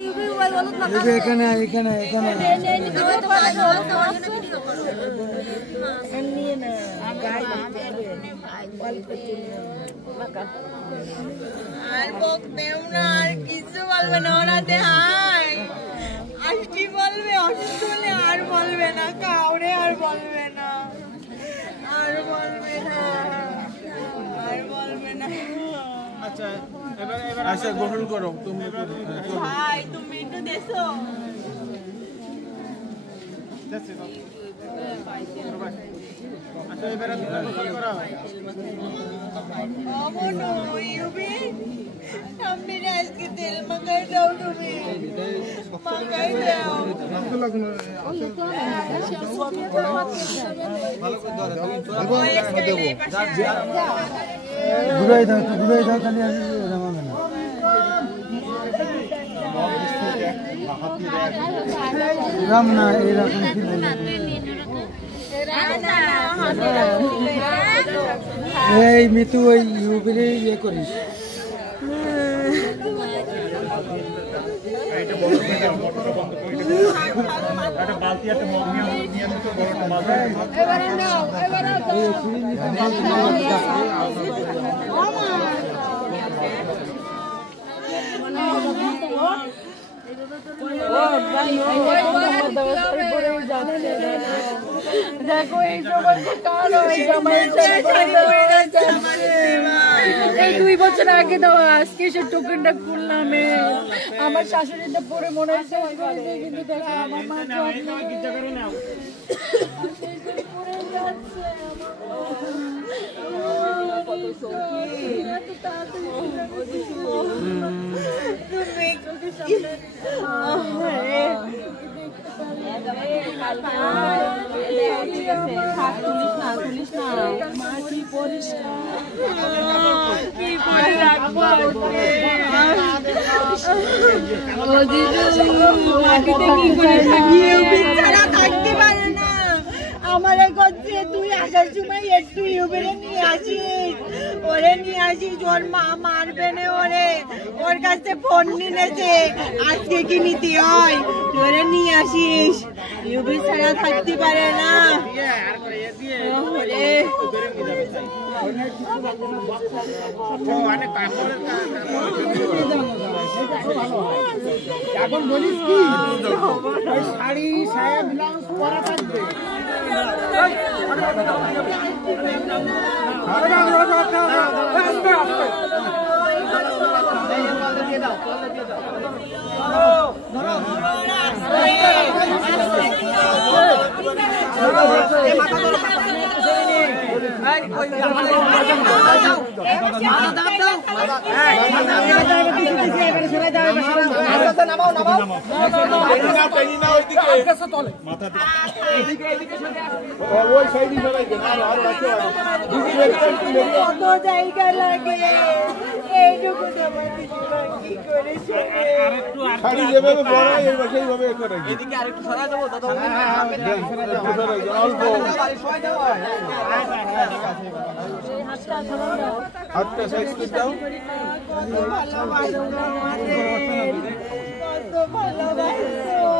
এখানে এখানে এখানে আর বকতেও না, আর কিছু বলবে না। ওরাতে হাই আজটি বলবে, অসুস্থ হলে আর বলবে না, কাউরে আর বলবে না, আর বলবে না, আর বলবে না। আচ্ছা আচ্ছা গ্রহণ করো তুমি। ভাই তুমি একটু দেছো আচ্ছা এবারে গ্রহণ করো। অমনো ইউবি আমি আজকে তেল মাখাই দাও, তুমি মাখাই দাও। ঘুরাই দাও তো, ঘুরাই দাও, খালি আমি রামাবে না। রাম না এরকম কি এই মিতু ওই ইউবিরে ইয়ে করিস। দেখো এই সময় এই 2 বছর আগে দেওয়া, আজকে সে টোকেনটা খুললাম। আমার শাশুড়িটা পরে মনে হচ্ছে, কিন্তু দেখো আমার মা থাকতে পারে না। আমার করছে তুই আসার সময় একটু ইউবেরে নিয়ে আসিস, ওরে নিয়ে আসিস, ওর মা মারবে না ওরে, ওর কাছে ফোন নিয়েছে, আজকে কি নিতে হয়, ওরে নিয়ে আসিস। ইউবে ছাড়া থাকতে পারে না। এখন বলিস কি শাড়ি সায়া ব্লাউজ পরা থাকবে। কত জায়গা লাগে এইটুকু কি করে শাড়ি যেভাবে পরা সেইভাবে করে এদিকে আরেকটু সরা দেবো দাদা। অল্প হাতটা সাইজ করে দাও। কত ভালোবাসো আমাদের, কত ভালোবাসো।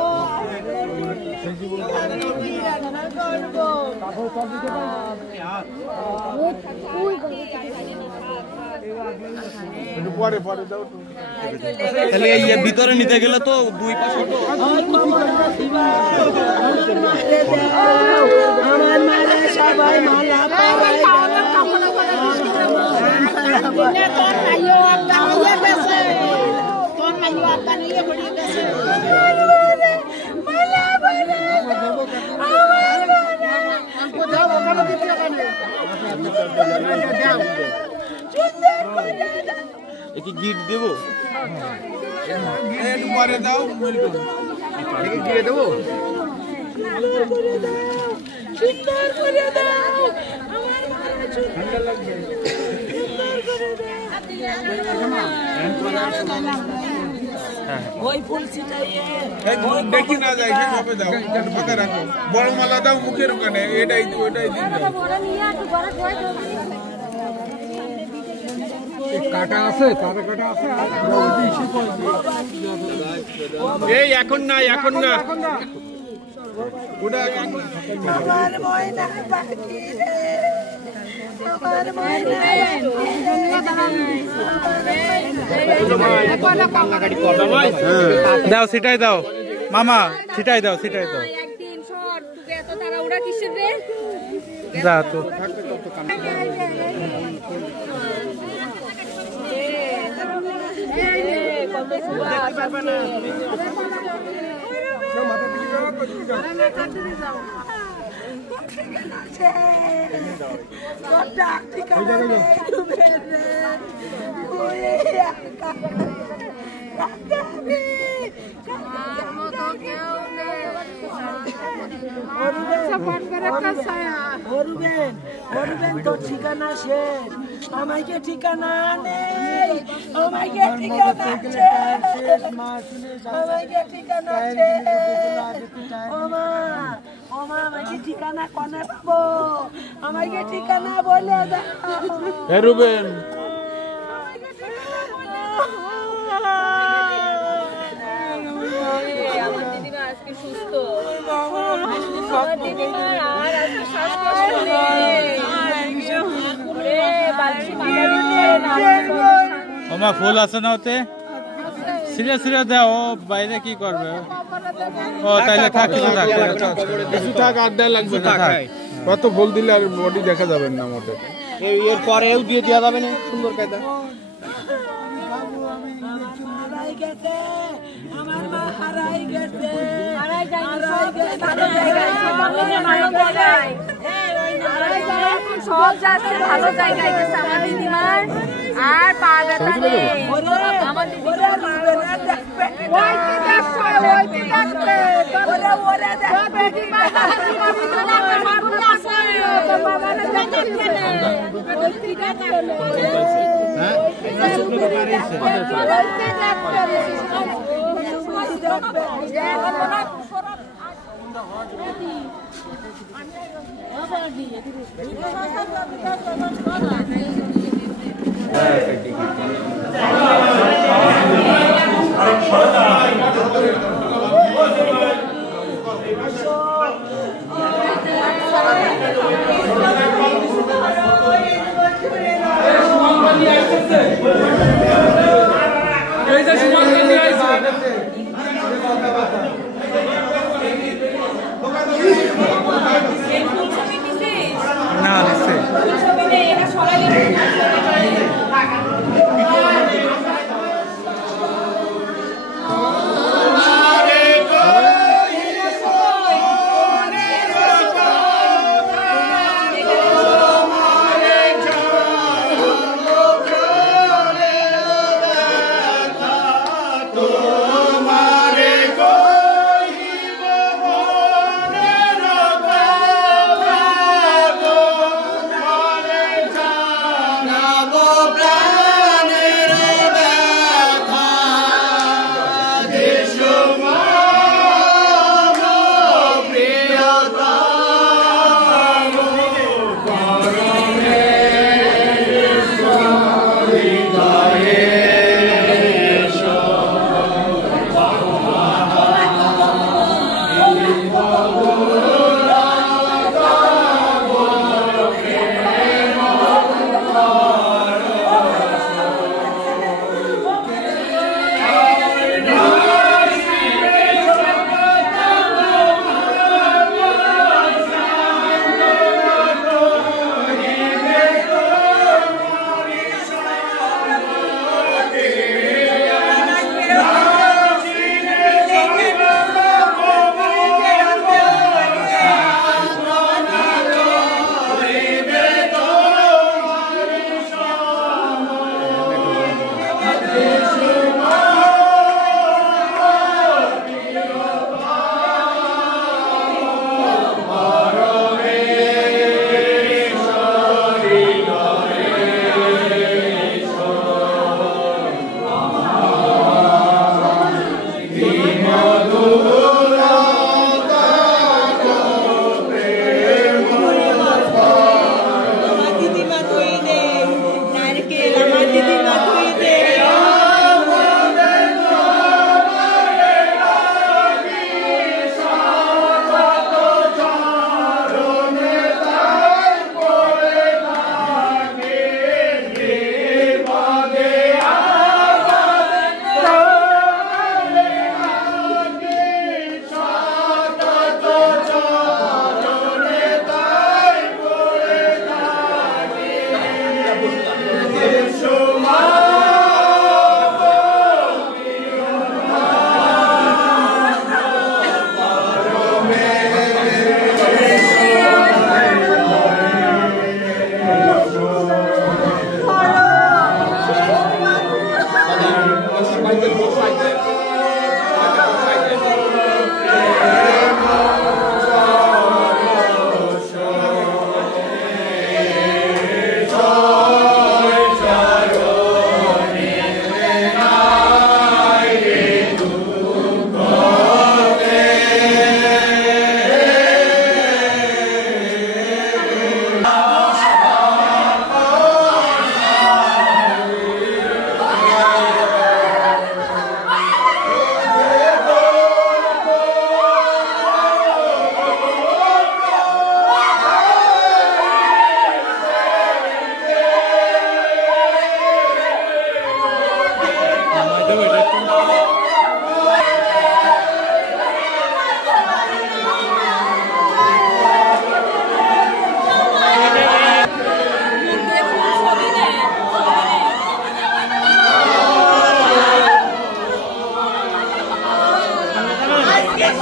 আমি কি রান্না করবো? পরে পরে দাও। তাহলে এই ভিতরে নিতে গেলে তো 2 পাশে তো আমার মালা সবাই মালা পায়। কি গিট দেবো? একটু পরে দাও, গিয়ে দেবো। সুন্দর করে দাও, আমার মালা সুন্দর লাগবে। ওই ফুল ছিটাইয়ে দেখি না যায় সেভাবে দাও, একটু ফাঁকা রাখো। বড় মালা দাও মুখের ওখানে, এটাই ওটাই দিন দাও। কাটা আছে, তারে কাটা আছে। এই এখন না, এখন না। আমার ময়না পাখি রে, আমার ময়না দাও ছিটাই দাও মামা, ছিটাই দাও, ছিটাই দাও। একদিন শর্ট তুই এত তাড়াহুড়া কিসের রে? যা তো কত সুবাস তোর ঠিকানা শেষ, আমাকে ঠিকানা নেই, আমাকে ঠিকানা শেষ, আমাকে ঠিকানা শেষ, ওমা ওমা আমাকে ঠিকানা কোনে পাবো, আমাকে ঠিকানা বলে দাও। রুবেন আমার দিদিমা আজকে সুস্থ, আমার দিদিমার আর আজকে শ্বাসকষ্ট নেই রে, বালতি মাথা দিতে না। ওমা ফুল আছে না ওতে? সিরিয়া সিরিয়া দাও, ও বাইরে কি করবে? ও তাইলে থাক, কিছু থাক, কিছু থাক, আড্ডা লাগবে না। কত ফুল দিলে আর বডি দেখা যাবে না মোটে। এর পরেও দিয়ে দেওয়া যাবে না, সুন্দর কায়দা। হারাই গেছে, আমার মা হারাই গেছে, হারাই যায় না, সব ভালো জায়গায়, সব ভালো জায়গায়, হারাই যায় এখন সব যাচ্ছে ভালো জায়গায় গেছে আমার দিদিমার, আর পা ব্যথা নেই আমার দিদিমার। ওই কি দেখছো, ওই কি দেখছে, ওরে ওরে দেখবে কি বাবা মারুন আছে, তো বাবা না দেখছে না, ওই কি দেখছে হ্যাঁ না দিচ্ছে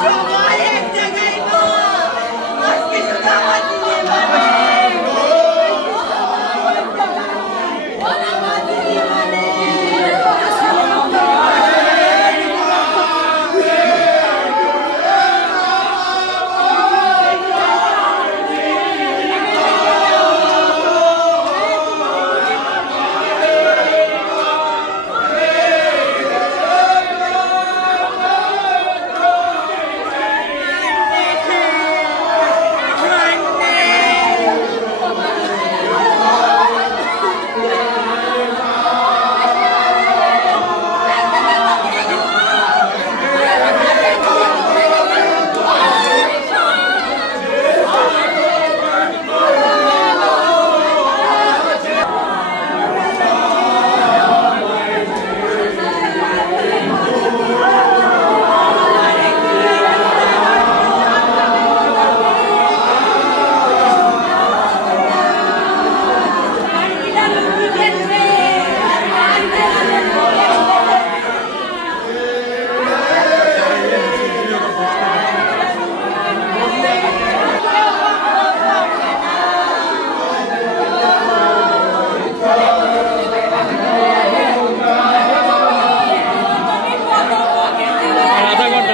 সবাই এক জায়গায় না, আজকে শুধু আমার দিদি মানে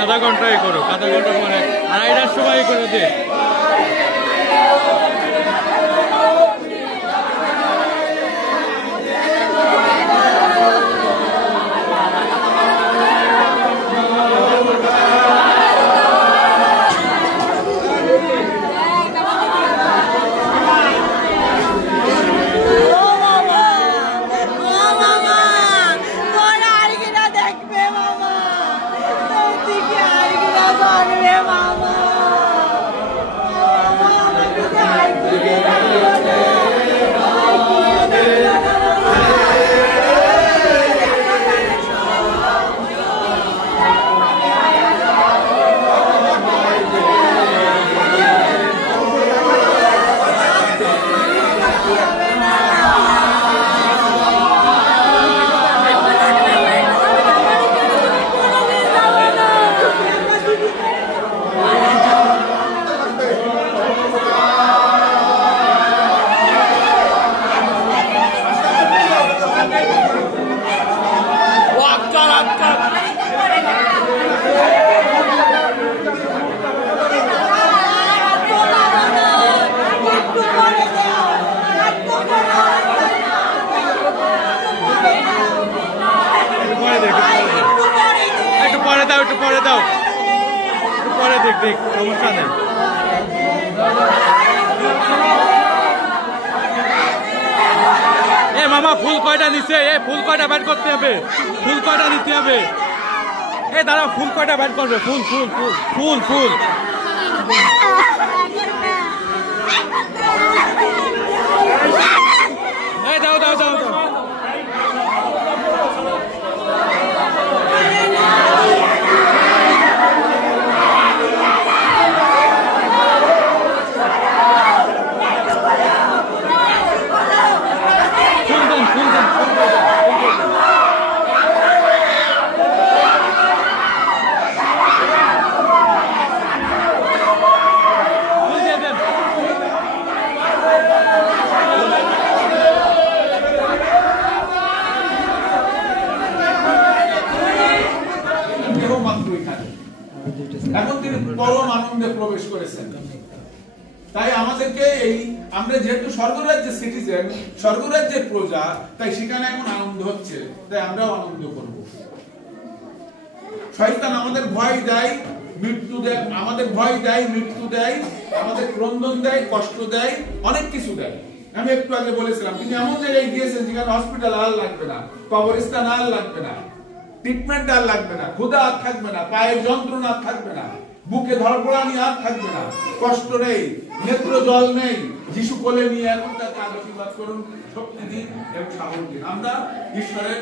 আধা ঘন্টায় করো, আধা ঘন্টা পরে 2:30টার সময় করে দে। একটু পরে দাও, পরে দেখ, সমস্যা নেই। এ মামা ফুল কয়টা নিচ্ছে? এ ফুল কয়টা ব্যাট করতে হবে? ফুল কয়টা নিতে হবে? এ দাঁড়া, ফুল কয়টা ব্যাট করবে? ফুল ফুল ফুল ফুল ফুল এই দাও দাও দাও দাও। এখন তিনি পরম আনন্দে প্রবেশ করেছেন। তাই আমাদেরকে এই আমরা যেহেতু স্বর্গরাজ্যের সিটিজেন, স্বর্গরাজ্যের প্রজা, তাই সেখানে এখন আনন্দ হচ্ছে, তাই আমরাও আনন্দ করব। শয়তান আমাদের ভয় দেয়, মৃত্যু দেয়, আমাদের ভয় দেয়, মৃত্যু দেয়, আমাদের ক্রন্দন দেয়, কষ্ট দেয়, অনেক কিছু দেয়। আমি একটু আগে বলেছিলাম তিনি এমন জায়গায় গিয়েছেন যেখানে হসপিটাল আর লাগবে না, কবরস্থান আর লাগবে না, ট্রিটমেন্ট আর লাগবে না, ক্ষুধা আর থাকবে না, পায়ের যন্ত্রণা আর থাকবে না, বুকে ধড়ফড়ানি আর থাকবে না, কষ্ট নেই, নেত্র জল নেই। যিশু কোলে নিয়ে এখন তাকে আশীর্বাদ করুন, শক্তি দিন এবং সাহস দিন। আমরা ঈশ্বরের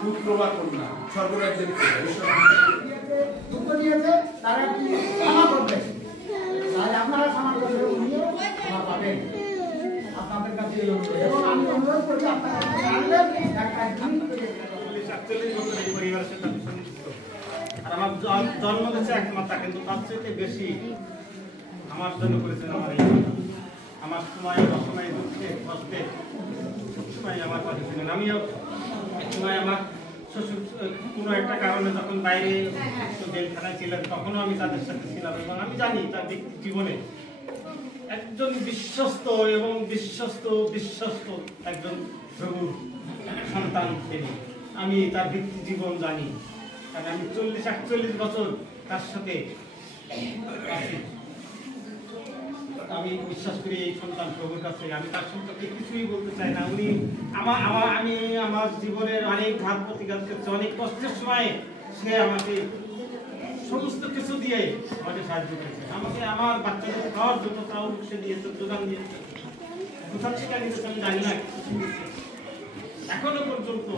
পুত্র বা কন্যা, স্বর্গরাজ্যের দুঃখ নিয়েছে তারা কি ক্ষমা করবে, তাহলে আপনারা ক্ষমা করবে, উনিও ক্ষমা পাবেন আপনাদের কাছে। এবং আমি অনুরোধ করি আপনারা একটা 40 বছর এই পরিবারের সাথে আমি সংযুক্ত, আর আমার জন্ম দিয়েছে এক মাতা, কিন্তু তার চাইতে বেশি আমার জন্য করেছেন আমার এই মাতা। আমার সময় অসময়ে দুঃখে কষ্টে সবসময় আমার পাশে ছিলেন। আমিও এক সময় আমার শ্বশুর কোনো একটা কারণে যখন বাইরে জেলখানায় ছিলেন, তখনও আমি তাদের সাথে ছিলাম, এবং আমি জানি তার ব্যক্তি জীবনে একজন বিশ্বস্ত এবং বিশ্বস্ত একজন প্রভুর সন্তান তিনি। আমি তার ব্যক্তি জীবন জানি, কারণ আমি 40-41 বছর তার সাথে আছি। আমি বিশ্বাস করি এই সন্তান প্রভুর কাছে। আমি তার সম্পর্কে কিছুই বলতে চাই না। উনি আমি আমার জীবনের অনেক ঘাত প্রতিঘাত করছে, অনেক কষ্টের সময় সে আমাকে সমস্ত কিছু দিয়ে আমাকে সাহায্য করেছে। আমাকে আমার বাচ্চাদের খাওয়ার জন্য তাও সে দিয়েছে, যোগান দিয়েছে। কোথাও শিক্ষা দিয়েছে আমি জানি না, এখনো পর্যন্ত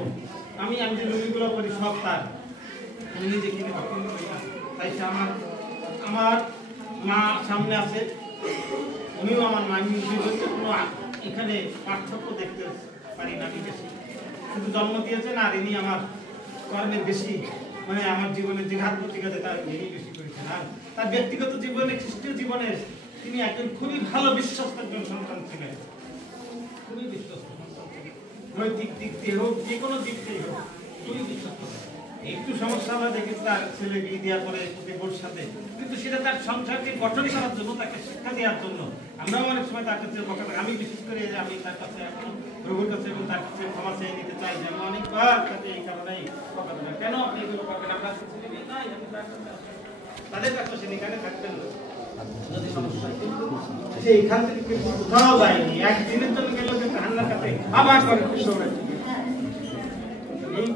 আমি যে লুমিগুলো করি সব তার, আমি নিজে কিনে কখনো করি না। তাই সে আমার মা সামনে আছে, উনিও আমার মা। আমি কোনো এখানে পার্থক্য দেখতে পারি না। আমি বেশি শুধু জন্ম দিয়েছেন, আর ইনি আমার কর্মে বেশি, মানে আমার জীবনের যে ঘাত প্রতিঘাতে তার ইনি বেশি করেছেন। আর তার ব্যক্তিগত জীবনে, খ্রিস্টীয় জীবনে তিনি একজন খুবই ভালো বিশ্বস্ত একজন সন্তান ছিলেন, খুবই বিশ্বস্ত। নৈতিক দিক দিয়ে হোক, যে কোনো দিক দিয়ে হোক, খুবই বিশ্বস্ত। একটু সমস্যা আমরা দেখেছি তার ছেলে বিয়ে দেওয়ার পরে দেবর সাথে, কিন্তু সেটা তার সংসারকে গঠন করার জন্য, তাকে শিক্ষা দেওয়ার জন্য। আমরাও অনেক সময় তার কাছে আমি বিশেষ করে আমি তার কাছে এখন প্রভুর কাছে এবং তার কাছে ক্ষমা চেয়ে নিতে চাই যে আমি অনেকবার তাকে এই কারণেই কেন আপনি এগুলো করবেন, আমরা ছেলে বিয়ে নাই, আমি তার কাছে তাদের কাছে সে এখানে থাকবেন না যদি সমস্যা। সে এখান থেকে কোথাও যায়নি, একদিনের জন্য গেল যে রান্নার কাছে আবার করে এই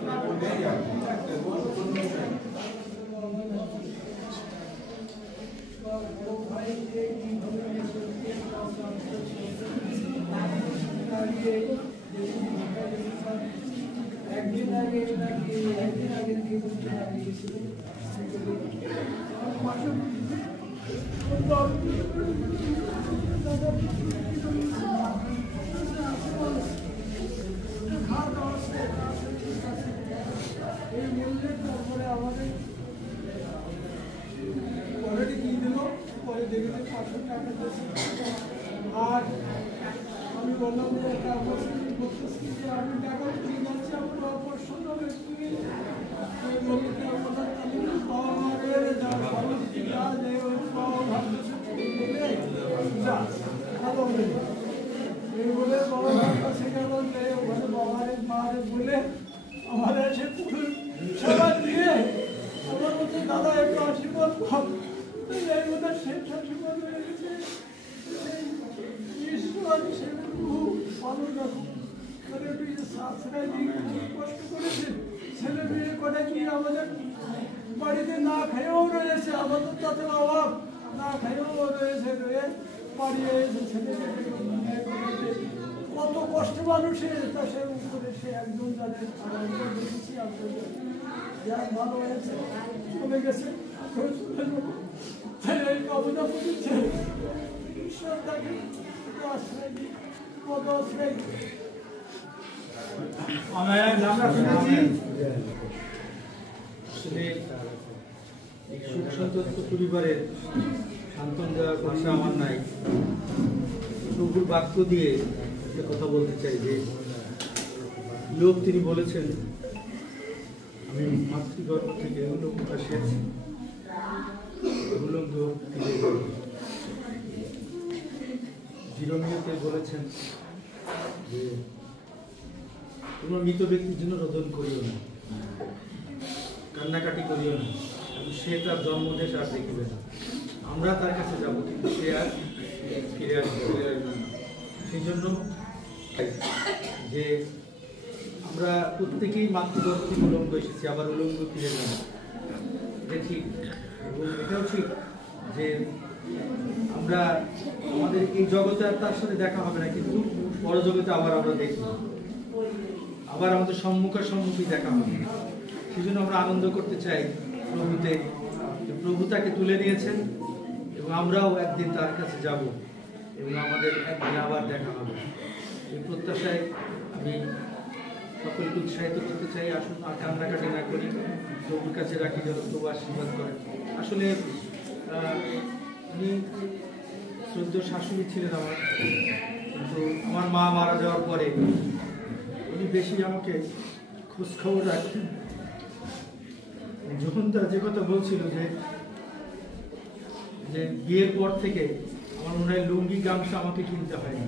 আর আমি বললাম যে একটা অপারেশন করতেছি, যে আমি টাকা দিয়ে যাচ্ছি, আমার অপারেশন হবে, তুমি বলে বাবার কাছে গেল, যে ওখানে বাবারে মারে বলে আমাদের সে সবাই দিয়ে আমার মধ্যে দাদা একটু আশীর্বাদ কম, এই মধ্যে শেষ আশীর্বাদ হয়ে গেছে। ঈশ্বর হিসেবে খুব ভালো রাখুন, একটু সাশ্রয় দিয়ে কষ্ট করেছে। ছেলে মেয়ে করে কি আমাদের বাড়িতে না খেয়েও রয়েছে, আমাদের তাতে অভাব, না খেয়েও রয়েছে, রয়ে পাড়িয়ে এসে ছেলে কত কষ্ট মানুষের, তা সে উপরে সে একজন যাদের দেখেছি আপনাদের যার ভালো হয়েছে চলে গেছে, এই কামনা করেছে ঈশ্বর তাকে আশ্রয় দিই, কত আশ্রয় দিই। আমরা শুনেছি আসলে সুখ সন্তপ্ত পরিবারের সান্ত্বনা দেওয়ার ভাষা আমার নাই। প্রভুর বাক্য দিয়ে একটা কথা বলতে চাই যে লোক তিনি বলেছেন, আমি মাতৃগর্ভ থেকে উলঙ্গ আসিয়াছি, উলঙ্গ ফিরে যাব। জিরোমিওতে বলেছেন যে তোমরা মৃত ব্যক্তির জন্য রোদন করিও না, কান্নাকাটি করিও না, সে তার জন্মদেশ আর দেখিবে না। আমরা তার কাছে যাব, কিন্তু সে আর ফিরে আসবে না। সেই জন্য যে আমরা প্রত্যেকেই মাতৃগর্ভ থেকে উলঙ্গ এসেছি, আবার উলঙ্গ ফিরে যাব, এটা ঠিক। এবং এটাও ঠিক যে আমরা আমাদের এই জগতে আর তার সাথে দেখা হবে না, কিন্তু পরজগতে আবার আমরা দেখব, আবার আমাদের সম্মুখী দেখা হবে। সেই জন্য আমরা আনন্দ করতে চাই প্রভুতে, প্রভু তাকে তুলে নিয়েছেন এবং আমরাও একদিন তার কাছে যাব এবং আমাদের একদিন আবার দেখা হবে। এই প্রত্যাশায় আমি সকলকে উৎসাহিত করতে চাই, আসুন আর কান্নাকাটি না করি, প্রভুর কাছে রাখি যেন প্রভু আশীর্বাদ করেন। আসলে উনি শ্রদ্ধেয় শাশুড়ি ছিলেন আমার, কিন্তু আমার মা মারা যাওয়ার পরে উনি বেশি আমাকে খোঁজখবর রাখতেন। যখন তারা যে কথা বলছিল যে বিয়ের পর থেকে আমার মনে হয় লুঙ্গি গামছা আমাকে কিনতে হয় না,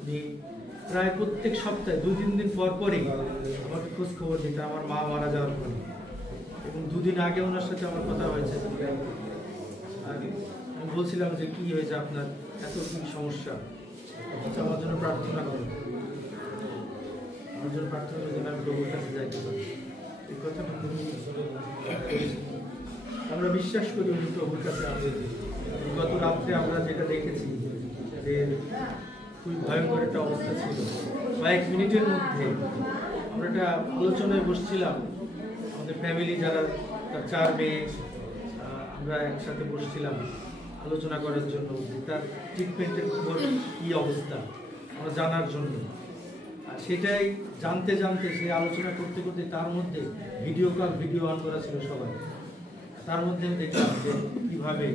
উনি প্রায় প্রত্যেক সপ্তাহে 2-3 দিন পর পরই আমাকে খোঁজ খবর দিতেন আমার মা মারা যাওয়ার পরে। এবং 2 দিন আগে ওনার সাথে আমার কথা হয়েছে, আগে আমি বলছিলাম যে কি হয়েছে আপনার, এত কি সমস্যা, আমার জন্য প্রার্থনা করুন, আমার জন্য প্রার্থনা করে যেন আমি প্রভুর কাছে যাইতে পারি। এই কথাটা আমরা বিশ্বাস করি উনি প্রভুর কাছে আসবে। গত রাত্রে আমরা যেটা দেখেছি যে খুবই ভয়ঙ্কর একটা অবস্থা ছিল, কয়েক মিনিটের মধ্যে আমরা একটা আলোচনায় বসছিলাম, আমাদের ফ্যামিলি যারা তার 4 মেয়ে, আমরা একসাথে বসছিলাম আলোচনা করার জন্য তার ট্রিটমেন্টের খবর কী অবস্থা আমরা জানার জন্য। আর সেটাই জানতে জানতে সে আলোচনা করতে করতে তার মধ্যে ভিডিও অন করা ছিল সবাই, তার মধ্যে আমি দেখলাম যে কীভাবে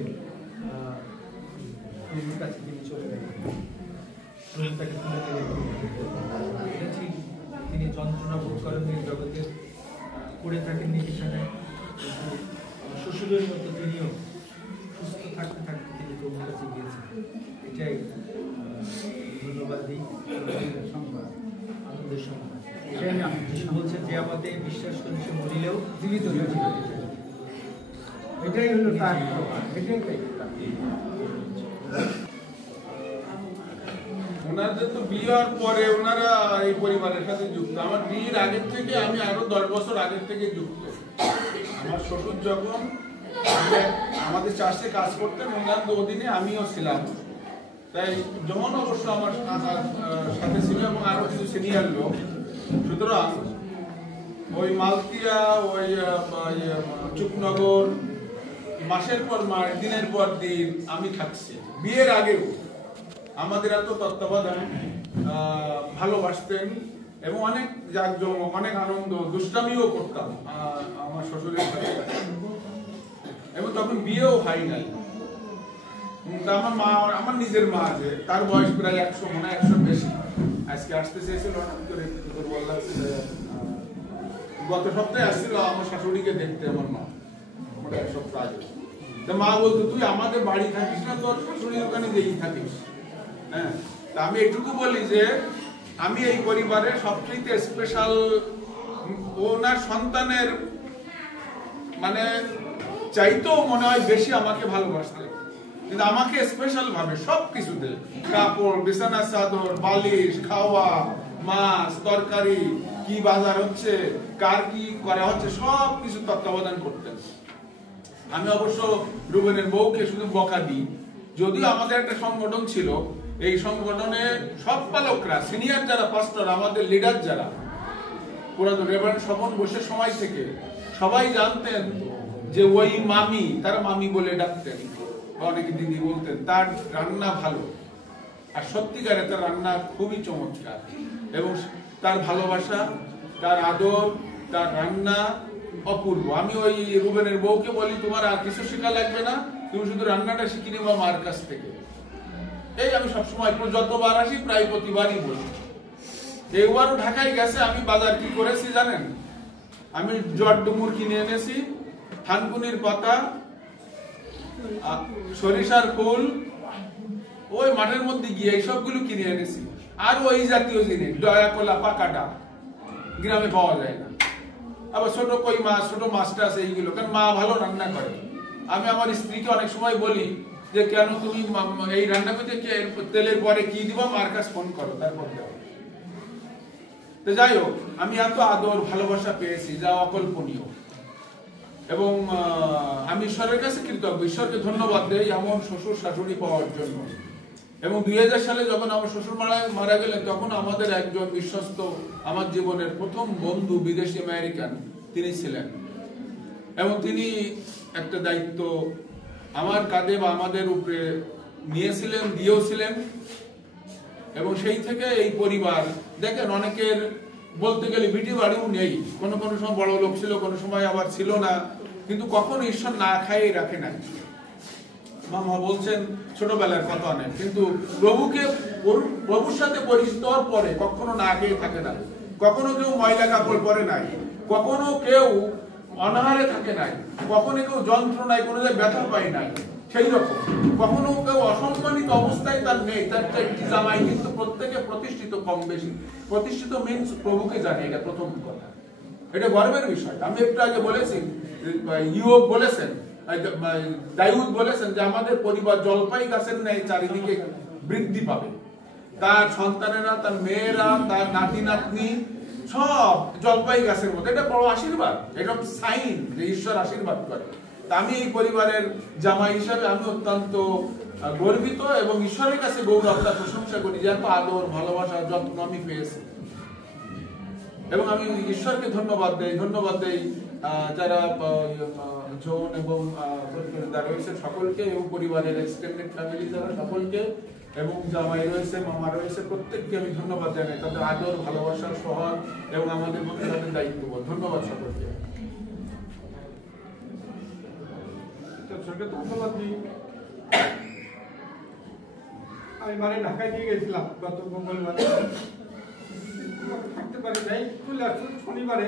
কাছে তিনি চলে গেলেন, তিনি যন্ত্রণা ভোগ করেন এই জগতে, করে থাকেননি সেখানে, শ্বশুরের মতো তিনিও সুস্থ থাকতে থাকতে তিনি প্রভুর কাছে গিয়েছেন। এটাই ধন্যবাদ দিই, আনন্দের সংবাদ। এটাই আমি বলছেন যে আমাদের বিশ্বাস করে সে মরিলেও জীবিত, এটাই হলো তার, এটাই ওনাদের তো বিয়ের পরে ওনারা এই পরিবারের সাথে যুক্ত। আমার বিয়ের আগের থেকে আমি আরো 10 বছর আগের থেকে যুক্ত। আমার শ্বশুর যখন আমাদের চার্চে কাজ করতেন ওনার অধীনে আমিও ছিলাম, তাই যখন অবশ্য আমার সাথে ছিল এবং আরো কিছু সিনিয়র লোক। সুতরাং ওই মালতিয়া, ওই চুপনগর মাসের পর মাস, দিনের পর দিন আমি থাকছি। বিয়ের আগেও আমাদের এত তত্ত্বাবধান, ভালোবাসতেন এবং অনেক জাঁকজমক, অনেক আনন্দ, দুষ্টামিও করতাম আমার শ্বশুরের সাথে। এবং তখন বিয়েও হয় নাই। আমার মা, আমার নিজের মা আছে, তার বয়স প্রায় 100, মনে হয় 100 বেশি। আজকে আসতে চেয়েছিল, হঠাৎ করে দুর্বল লাগছে। গত সপ্তাহে আসছিল আমার শাশুড়িকে দেখতে, আমার মা মোটা 1 সপ্তাহ আগে। মা বলতো তুই আমাদের বাড়ি থাকিস না, তোর শাশুড়ির ওখানে যেই থাকিস। হ্যাঁ, আমি এটুকু বলি যে আমি এই পরিবারের সবচেয়ে স্পেশাল। ওনার সন্তানের মানে চাইতেও মনে হয় বেশি আমাকে ভালোবাসতেন, কিন্তু আমাকে স্পেশাল ভাবে সবকিছুতে, কাপড়, বিছানা চাদর, বালিশ, খাওয়া, মাছ, তরকারি, কি বাজার হচ্ছে, কার কি করা হচ্ছে, সবকিছু তত্ত্বাবধান করতেন। আমি অবশ্য রুবেনের বউকে শুধু বকা দিই, যদিও আমাদের একটা সংগঠন ছিল, এই সংগঠনে সব পালকরা, সিনিয়র যারা পাস্টর, আমাদের লিডার যারা, পুরাতন রেভারেন্ড স্বপন বোসের সময় থেকে সবাই জানতেন যে ওই মামি, তারা মামি বলে ডাকতেন, অনেকে দিদি বলতেন, তার রান্না ভালো। আর সত্যিকারে তার রান্না খুবই চমৎকার, এবং তার ভালোবাসা, তার আদর, তার রান্না অপূর্ব। আমি ওই রুবেনের বউকে বলি তোমার আর কিছু শেখা লাগবে না, তুমি শুধু রান্নাটা শিখে নিবা মার কাছ থেকে। এই আমি সবসময় যতবার আসি প্রায় প্রতিবারই বলি। এইবারও ঢাকায় গেছে, আমি বাজার কি করেছি জানেন? আমি জট ডুমুর কিনে এনেছি, থানকুনির পাতা, সরিষার ফুল, ওই মাঠের মধ্যে গিয়ে এইসবগুলো কিনে এনেছি। আর ওই জাতীয় জিনিস, ডয়া কলা, পাকাটা গ্রামে পাওয়া যায় না। আবার ছোট কই মাছ, ছোট মাছটা আছে এইগুলো, কারণ মা ভালো রান্না করে। আমি আমার স্ত্রীকে অনেক সময় বলি যে কেন তুমি এই রান্না করতে, তেলের পরে কি দিবা, মার কাছে ফোন করো, তারপর দাও। তো যাই হোক, আমি এত আদর ভালোবাসা পেয়েছি যা অকল্পনীয়, এবং আমি ঈশ্বরের কাছে কৃতজ্ঞ, ঈশ্বরকে ধন্যবাদ দেই এমন শ্বশুর শাশুড়ি পাওয়ার জন্য। এবং 2000 সালে যখন আমার শ্বশুর মারা গেলেন, তখন আমাদের একজন বিশ্বস্ত, আমার জীবনের প্রথম বন্ধু, বিদেশি আমেরিকান তিনি ছিলেন, এবং তিনি একটা দায়িত্ব আমার কাঁধে বা আমাদের উপরে নিয়েছিলেন, দিয়েওছিলেন। এবং সেই থেকে এই পরিবার দেখেন অনেকের বলতে গেলে ভিটি বাড়িও নেই, কোনো কোনো সময় বড় লোক ছিল, কোনো সময় আবার ছিল না, কিন্তু কখনো ঈশ্বর না খাইয়ে রাখে নাই। মামা বলছেন ছোটবেলার কথা অনেক, কিন্তু প্রভুর সাথে পরিচিত হওয়ার পরে কখনো না খেয়ে থাকে না, কখনো কেউ ময়লা কাপড় পরে নাই, কখনো কেউ অনাহারে থাকে নাই, কখনো কেউ যন্ত্রণায় কোনো জায়গায় ব্যথা পায় নাই, সেই রকম কখনো কেউ অসম্মানিত অবস্থায় তার নেই, তার একটি জামাই, কিন্তু প্রত্যেকে প্রতিষ্ঠিত, কম বেশি প্রতিষ্ঠিত মিন্স প্রভুকে জানে, এটা প্রথম কথা, এটা গর্বের বিষয়। আমি একটু আগে বলেছি, ইয়োব বলেছেন, দাউদ বলেছেন যে আমাদের পরিবার জলপাই গাছের ন্যায় চারিদিকে বৃদ্ধি পাবে, তার সন্তানেরা, তার মেয়েরা, তার নাতি নাতনি সব জলপাই গাছের মতো। এটা বড় আশীর্বাদ, এটা সাইন যে ঈশ্বর আশীর্বাদ করে। তা আমি এই পরিবারের জামাই হিসাবে আমি অত্যন্ত গর্বিত এবং ঈশ্বরের কাছে গৌরবটা প্রশংসা করি যে এত আদর, ভালোবাসা, যত্ন আমি পেয়েছি। এবং আমি ঈশ্বরকে ধন্যবাদ দেই যারা জোন এবং রয়েছে সকলকে, এবং পরিবারের এক্সটেন্ডেড ফ্যামিলি যারা সকলকে, এবং জামাই রয়েছে, মামা রয়েছে, প্রত্যেককে আমি ধন্যবাদ জানাই, তাদের আদর, ভালোবাসা, সহায় এবং আমাদের মধ্যে তাদের দায়িত্ববোধ। ধন্যবাদ সকলকে। ধন্যবাদ দিই। আমি মানে ঢাকায় দিয়ে গেছিলাম গত মঙ্গলবার, থাকতে পারি নাই, চলে আসছো শনিবারে।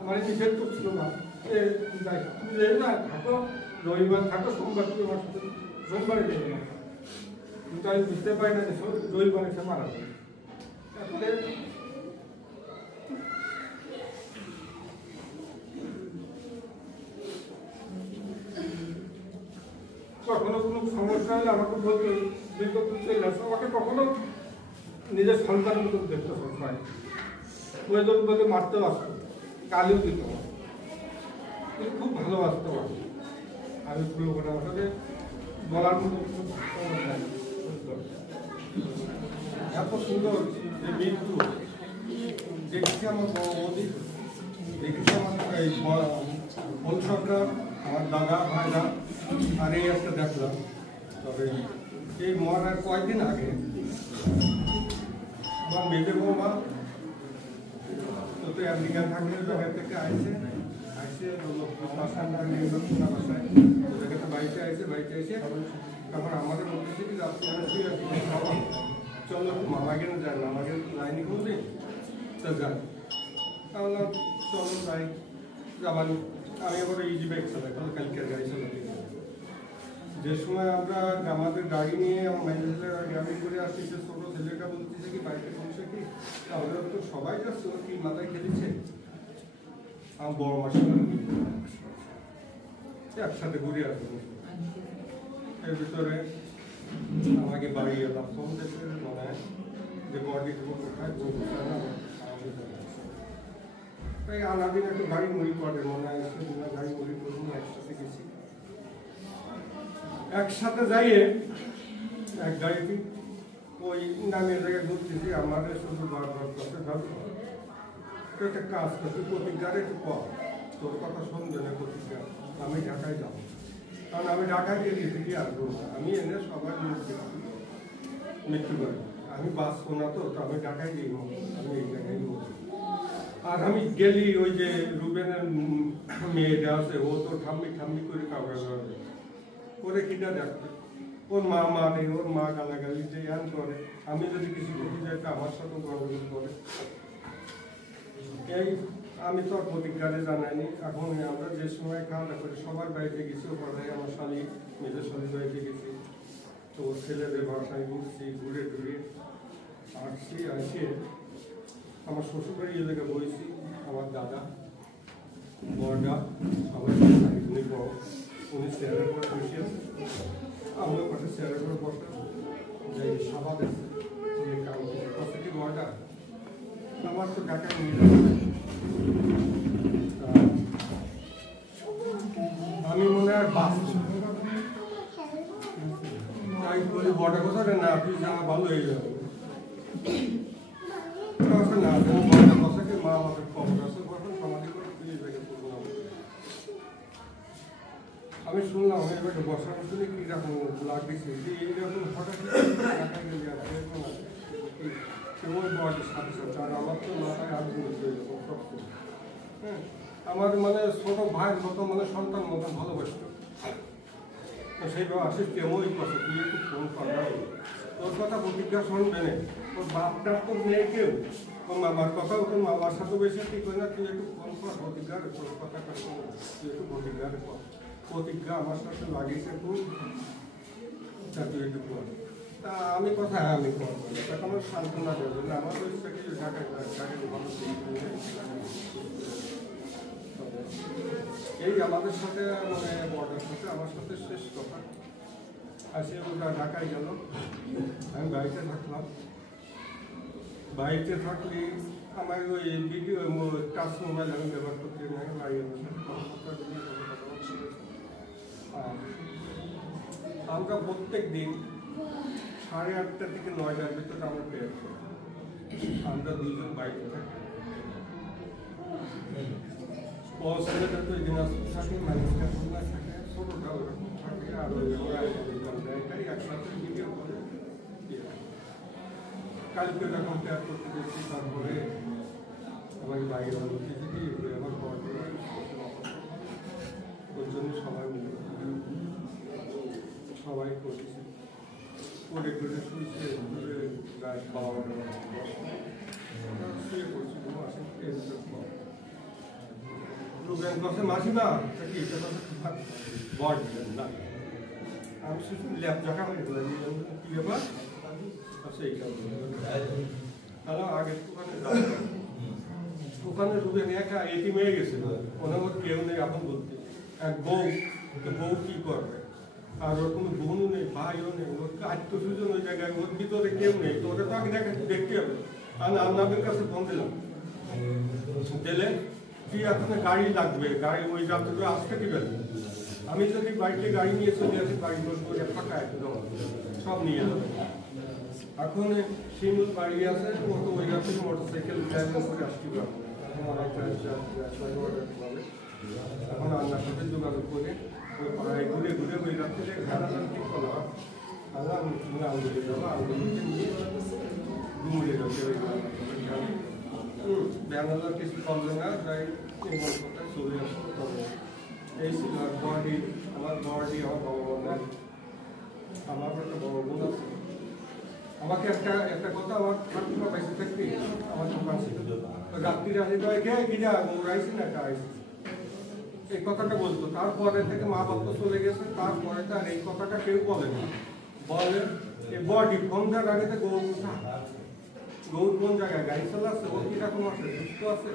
আমার নিষেধ করছিল না, তুমি যাই না থাকো, রবিবার থাকো, সোমবার তুমি আমার সাথে, সোমবারে যাবে না, কিন্তু আমি বুঝতে পারি না যে রবিবারে সে মারা যাবে। তারপরে কখনো কোনো সমস্যা হলে আমাকে বলতে আমাকে কখনো নিজের সন্তানের মতো দেখতে সবসময়, প্রয়োজন বলে মারতে আসতো, গালিও দিত, কিন্তু খুব ভালোবাসতে পারতো। আমি ভুল করে আসলে বলার মতো এত সুন্দর যে মৃত্যু দেখছি আমার বৌদি, দেখছি আমার এই বল সরকার, আমার দাদা ভাইরা, আর এই একটা দেখলাম। তবে এই মরার কয়েকদিন আগে আমার মেজে বৌমা তো আমেরিকা থাকলে জায়গা থেকে আসে বাসায় বাড়িতে এসে তারপর আমাদের বলতেছে কি চলো মামাকে যান, আমাকে লাইনে বলছি তো যান, তাহলে চলো যাই। যাবানি আমি আবার ইজি বাইক চালাই, কালকের গাড়ি চালাতে, যে সময় আমরা আমাদের গাড়ি নিয়ে আমার গাড়ি করে আসছি, যে ছোট ছেলেটা বলতেছে কি বাড়িতে বলছে কি আমরা তো সবাই যাচ্ছে, কি মাথায় খেলেছে, আমার বড় মাসে একসাথে ঘুরে আসবো। এর ভিতরে আমাকে বাড়ি এলাম, তখন দেখে মনে হয় যে বডি কোথায় তাই আনাদিন একটু গাড়ি মুড়ি করে, মনে হয় গাড়ি মুড়ি করে নিয়ে একসাথে গেছি। একসাথে যাইয়ে এক গাড়িতে ওই নামের জায়গায় ঘুরতেছি, আমাদের শুধু বারবার করতে ভাবো একটা কাজ করছি, প্রতিজ্ঞার একটু কম, তোর কথা শুনবে না প্রতিজ্ঞা, আমি ঢাকায় যাবো, কারণ আমি ঢাকায় গিয়ে দিদি আসবো না, আমি এনে সবাই মৃত্যু করি, আমি বাঁচবো না, তো আমি ঢাকায় গিয়ে আমি এই জায়গায় নেবো। আর আমি গেলি ওই যে রুবেনের মেয়েটা আছে, ও তো ঠাম্মি করে কাপড় করে কিনা দেখবে, ওর মা মারে, ওর মা গালাগালি যে এন করে, আমি যদি কিছু ঘটে যাই তো আমার সাথে গড়বড় করে। এই আমি তো প্রতিজ্ঞারে জানাইনি, এখন আমরা যে সময় খাওয়া করি সবার বাড়িতে গেছি, ওখানে আমার শালি মেজর শালির বাড়িতে গেছি, তো ওর ছেলেদের বাসায় ঘুরছি, ঘুরে টুরে আসছি, আসে আমার শ্বশুরবাড়ি এলাকা বইছি, আমার দাদা বড়দা সবাই উনি বড়, উনি চেয়ারের পরে বসে আছে, আমরা পাশে চেয়ারের পরে বসা, যে সাবাদ আছে কাছে কি বড়দা আমার তো ঢাকায় নিয়ে যাবে, আমি মনে হয় বাস তাই বলি বড় কথা না, আপনি যাওয়া ভালো হয়ে যাবে না, বসাকে মা আমাদের খবর আছে, বসেন সমাধি করে আমি শুনলাম এবারে বসানো শুনে কি রকম লাগতেছে যে এইরকম হঠাৎ ওই বয়সের সাথে সাথে আর আমার তো মাথায় হাত দিয়েছে হ্যাঁ আমার মানে ছোট ভাইয়ের মতো মানে সন্তান মতো ভালোবাসত সেইভাবে আসিস কেমনই করছে তুই একটু ফোন কর তোর কথা প্রতিজ্ঞা শুনবে না তোর বাপটা তোর নেই কেউ তোর মামার কথা তোর মামার সাথে বেশি ঠিক হয় না তুই একটু ফোন কর প্রতিজ্ঞার তোর কথাটা শোন তুই একটু প্রতিজ্ঞার কর প্রতিজ্ঞা আমার সাথে লাগিয়েছে খুব তা তুই একটু কর তা আমি কথা আমি করবো তখন সান্ত্বনা দেবে না আমার হচ্ছে কি ঢাকায় ভালো এই আমাদের সাথে মানে বর্ডার সাথে আমার সাথে শেষ কথা আসে ওটা ঢাকায় গেল আমি বাড়িতে থাকলাম বাড়িতে থাকলে আমার ওই ভিডিও টাচ মোবাইল আমি ব্যবহার করতে নাই বাড়ি আমরা প্রত্যেক দিন 8:30 থেকে 9টার ভিতরে আমরা প্রেয়ার করি আমরা দুজন বাড়িতে থাকি ছেলেটা তো দিনাজপুর থাকে মানুষটা থাকে ছোটটা ওরকম থাকে আর ওই একসাথে ভিডিও করে কালকে এরকম প্রেয়ার করতে দেখছি তারপরে আমাকে বাইরে বলছি কি আমার ওই জন্য সবাই করছে করে করে শুনছে গাছ পাওয়া শুয়ে পড়ছি লোকের কাছে মাসিমা কি বট না আমি শুধু ল্যাপ জায়গা হয়ে গেলাম কি ব্যাপার সেইটা তাহলে আগে ওখানে রুবেন একা এটি মেয়ে গেছিল ওনার মধ্যে কেউ নেই এখন বলতে এক বউ কি করবে আর ওর কোনো বোনও নেই ভাইও নেই ওর আত্মসুজন ওই জায়গায় ওর ভিতরে কেউ নেই তো ওটা তো আগে দেখতে হবে আমি আপনাদের কাছে ফোন দিলাম দিলে কি এখন গাড়ি লাগবে গাড়ি ওই রাত্রে আসতে কি গেল আমি যদি বাড়িতে গাড়ি নিয়ে চলে আসি বাড়ি বসবো ফাঁকা একদম সব নিয়ে যাবে এখন শিমুল বাড়ি আছে ও তো ওই রাত্রে মোটরসাইকেল ড্রাইভিং করে আসতে পারবো এখন আল্লাহর সাথে যোগাযোগ করে ওই পাড়ায় ঘুরে ঘুরে ওই রাত্রে খারাপ ঠিক করা আঙুলে যাবো আঙুলকে নিয়ে ঘুমিয়ে যাবে ওই ব্যাঙ্গালোর কিছু করবে না তাই কোথায় চলে আসতে হবে এই ছিল আর বডি আমার বাবা বোন আমার একটা বড় বোন আছে আমাকে একটা কথা আমার ঠাকুমা পাইছে থাকতে আমার পাশে রাত্রিরে আসে তো কে কি যা রাইছি না একটা আইসি এই কথাটা বলতো তারপরে থেকে মা বাবা চলে গেছে তারপরে তার এই কথাটা কেউ বলে না বলে এই বডি ফোনটার আগে তো গৌর কোন জায়গায় গাড়ি চালাচ্ছে ও কিরকম আছে সুস্থ আছে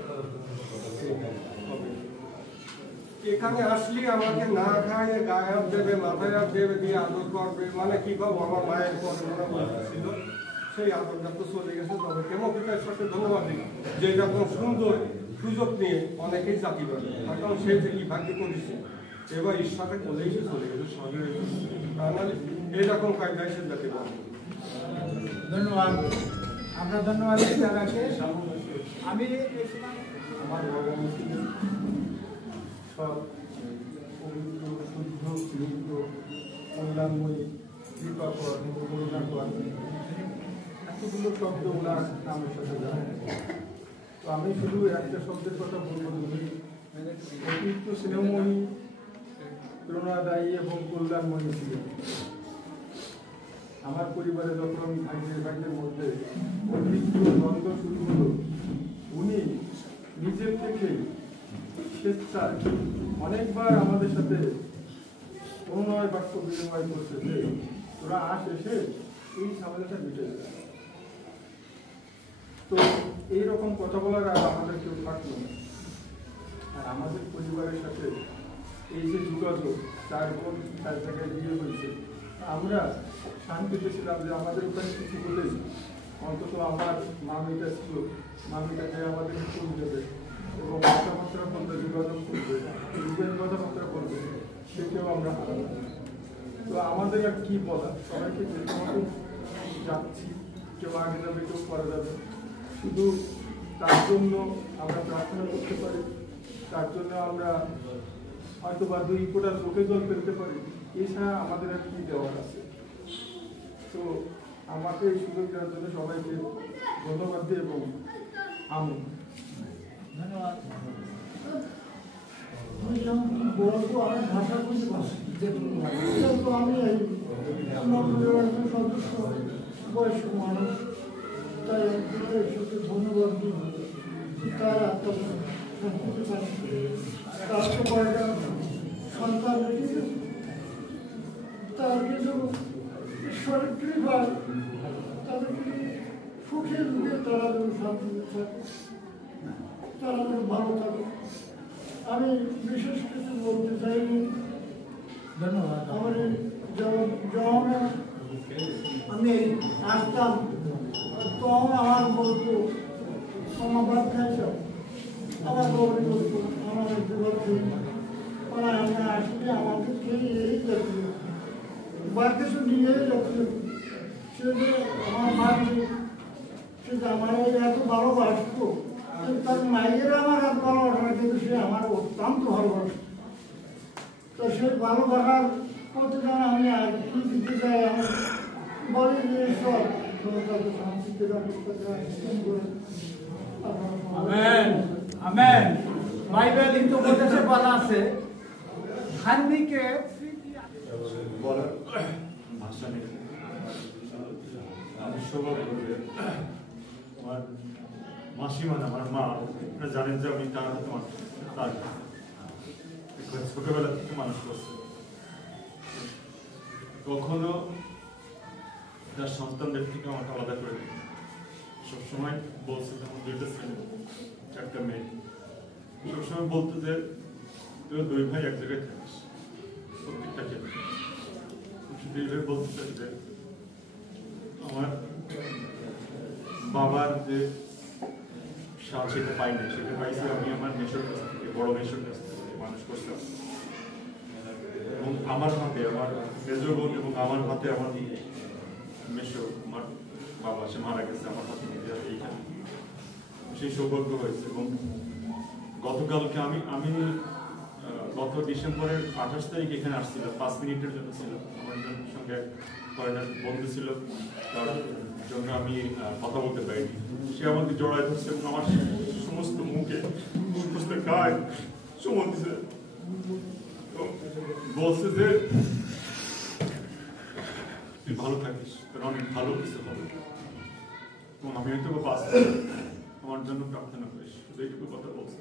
এখানে আসলে আমাকে না খায় গায়ে হাত দেবে মাথায় হাত দেবে দিয়ে আদর করবে মানে কি পাবো আমার মায়ের পরে ছিল সেই আদরটা তো চলে গেছে তবে কেমোপিকার সাথে ধন্যবাদ দিই যে এরকম সুন্দর সুযোগ নিয়ে অনেকেই চাকরি করে কারণ সে যে কি ভাগ্য করেছে এবার ঈশ্বরের কোলেই সে চলে গেছে সঙ্গে তাহলে এইরকম কায়দায় সে যেতে পারে ধন্যবাদ আমরা ধন্যবাদ তারাকে আমি আমার ভগবান সব পবিত্র শুদ্ধ পবিত্র কল্যাণময়ী কৃপাকর করুণাকর এতগুলো শব্দ ওনার নামের সাথে জানেন তো আমি শুধু একটা শব্দের কথা বলবো তুমি পবিত্র স্নেহময়ী প্রেরণাদায়ী এবং কল্যাণময়ী ছিলেন আমার পরিবারে যখন ভাইদের মধ্যে অতিরিক্ত দ্বন্দ্ব শুরু হলো উনি নিজের থেকে স্বেচ্ছায় অনেকবার আমাদের সাথে অনুনয় বাক্য বিনিময় করছে যে তোরা এসে এই ঝামেলাটা মিটে যাবে তো এইরকম কথা বলার আর আমাদের কেউ থাকলো না আর আমাদের পরিবারের সাথে এই যে যোগাযোগ 4 বোন 4 জায়গায় বিয়ে হয়েছে আমরা শান্তিতে ছিলাম যে আমাদের ওখানে কিছু বলেছি অন্তত আমার মামিটা ছিল মামিটাকে আমাদের চলে যাবে এবং কথাবার্তা বলতে যোগাযোগ করবে রূপের কথাবার্তা বলবে সেটাও আমরা হারাবো তো আমাদের আর কি বলা সবাইকে যে মতো যাচ্ছি কেউ আগে যাবে কেউ পরে যাবে শুধু তার জন্য আমরা প্রার্থনা করতে পারি তার জন্য আমরা হয়তো বা 2 ফোঁটা চোখে জল ফেলতে পারি এছাড়া আমাদের আর কি দেওয়ার আছে তো আমাকে এই সুযোগ দেওয়ার জন্য সবাইকে ধন্যবাদ দিই এবং আমি ধন্যবাদ। বলবো আমি ভাষা বুঝতে পারছি, কিন্তু আমি এই আমার পরিবারের সদস্য বয়স্ক মানুষ, তাই একটু ধন্যবাদ দিই। তার আত্মসংস্কৃতি তার তো কয়েকটা সন্তান রেখেছে, তার কিছু ঈশ্বরের কৃপায় তাদেরকে সুখের দিকে তারা যেন শান্তি থাকে, তারা যেন ভালো থাকে। আমি বিশেষ কিছু বলতে চাইনি। ধন্যবাদ। আমার যখন আমি আসতাম তখন আমার বলতো আমার ভাত খাইতাম, আমার বউরি বলতো আমার একটু ভাত খেয়ে ওরা আমরা আসলে আমাকে খেয়ে এই যাচ্ছিল বা কিছু নিয়ে যাচ্ছিল। সে যে আমার মাকে সে যে আমার এত ভালোবাসতো, তার মায়ের আমার এত ভালোবাসা না, কিন্তু সে আমার অত্যন্ত ভালোবাসত। তো সে ভালোবাসার প্রতিদান আমি আর কি দিতে চাই, আমি বলি যে সব তাকে শান্তিতে করে। Amen amen. বাইবেল হিন্দু উপদেশে বলা আছে ধার্মিকে বলার ভাষা নেই। আমি সৌভাগ্য করে আমার মাসিমা আমার মা, আপনারা জানেন যে আমি তার হাতে মানুষ, তার ছোটবেলা থেকে মানুষ করছে। কখনো তার সন্তানদের থেকে আমাকে আলাদা করে দিই। সবসময় বলছে যে আমার দুইটা ছেলে একটা মেয়ে, সবসময় বলতো যে তুই দুই ভাই এক জায়গায় থাকিস প্রত্যেকটা ক্ষেত্রে। শুধু এইভাবে বলতে চাই যে আমার বাবার যে সাথ সেটা পাই নাই, সেটা পাইছি আমি আমার মেশোর কাছ থেকে, বড় মেশোর কাছ থেকে মানুষ করতাম। এবং আমার হাতে আমার মেজ বোন এবং আমার হাতে আমার মেশো, আমার বাবা সে মারা গেছে আমার হাতে এইখানে, সেই সৌভাগ্য হয়েছে। এবং গতকালকে আমি গত ডিসেম্বরের 28 তারিখ এখানে আসছিল, 5 মিনিটের জন্য ছিল। আমার সঙ্গে ফরেনার বন্ধু ছিল, তার জন্য আমি কথা বলতে পারিনি। সে আমাকে জড়ায় ধরছে এবং আমার সমস্ত মুখে সমস্ত গায়ে চুমো দিছে, বলছে যে তুই ভালো থাকিস, কারণ অনেক ভালো কিছু হবে এবং আমি হয়তো বাঁচতে আমার জন্য প্রার্থনা করিস, এইটুকু কথা বলছে।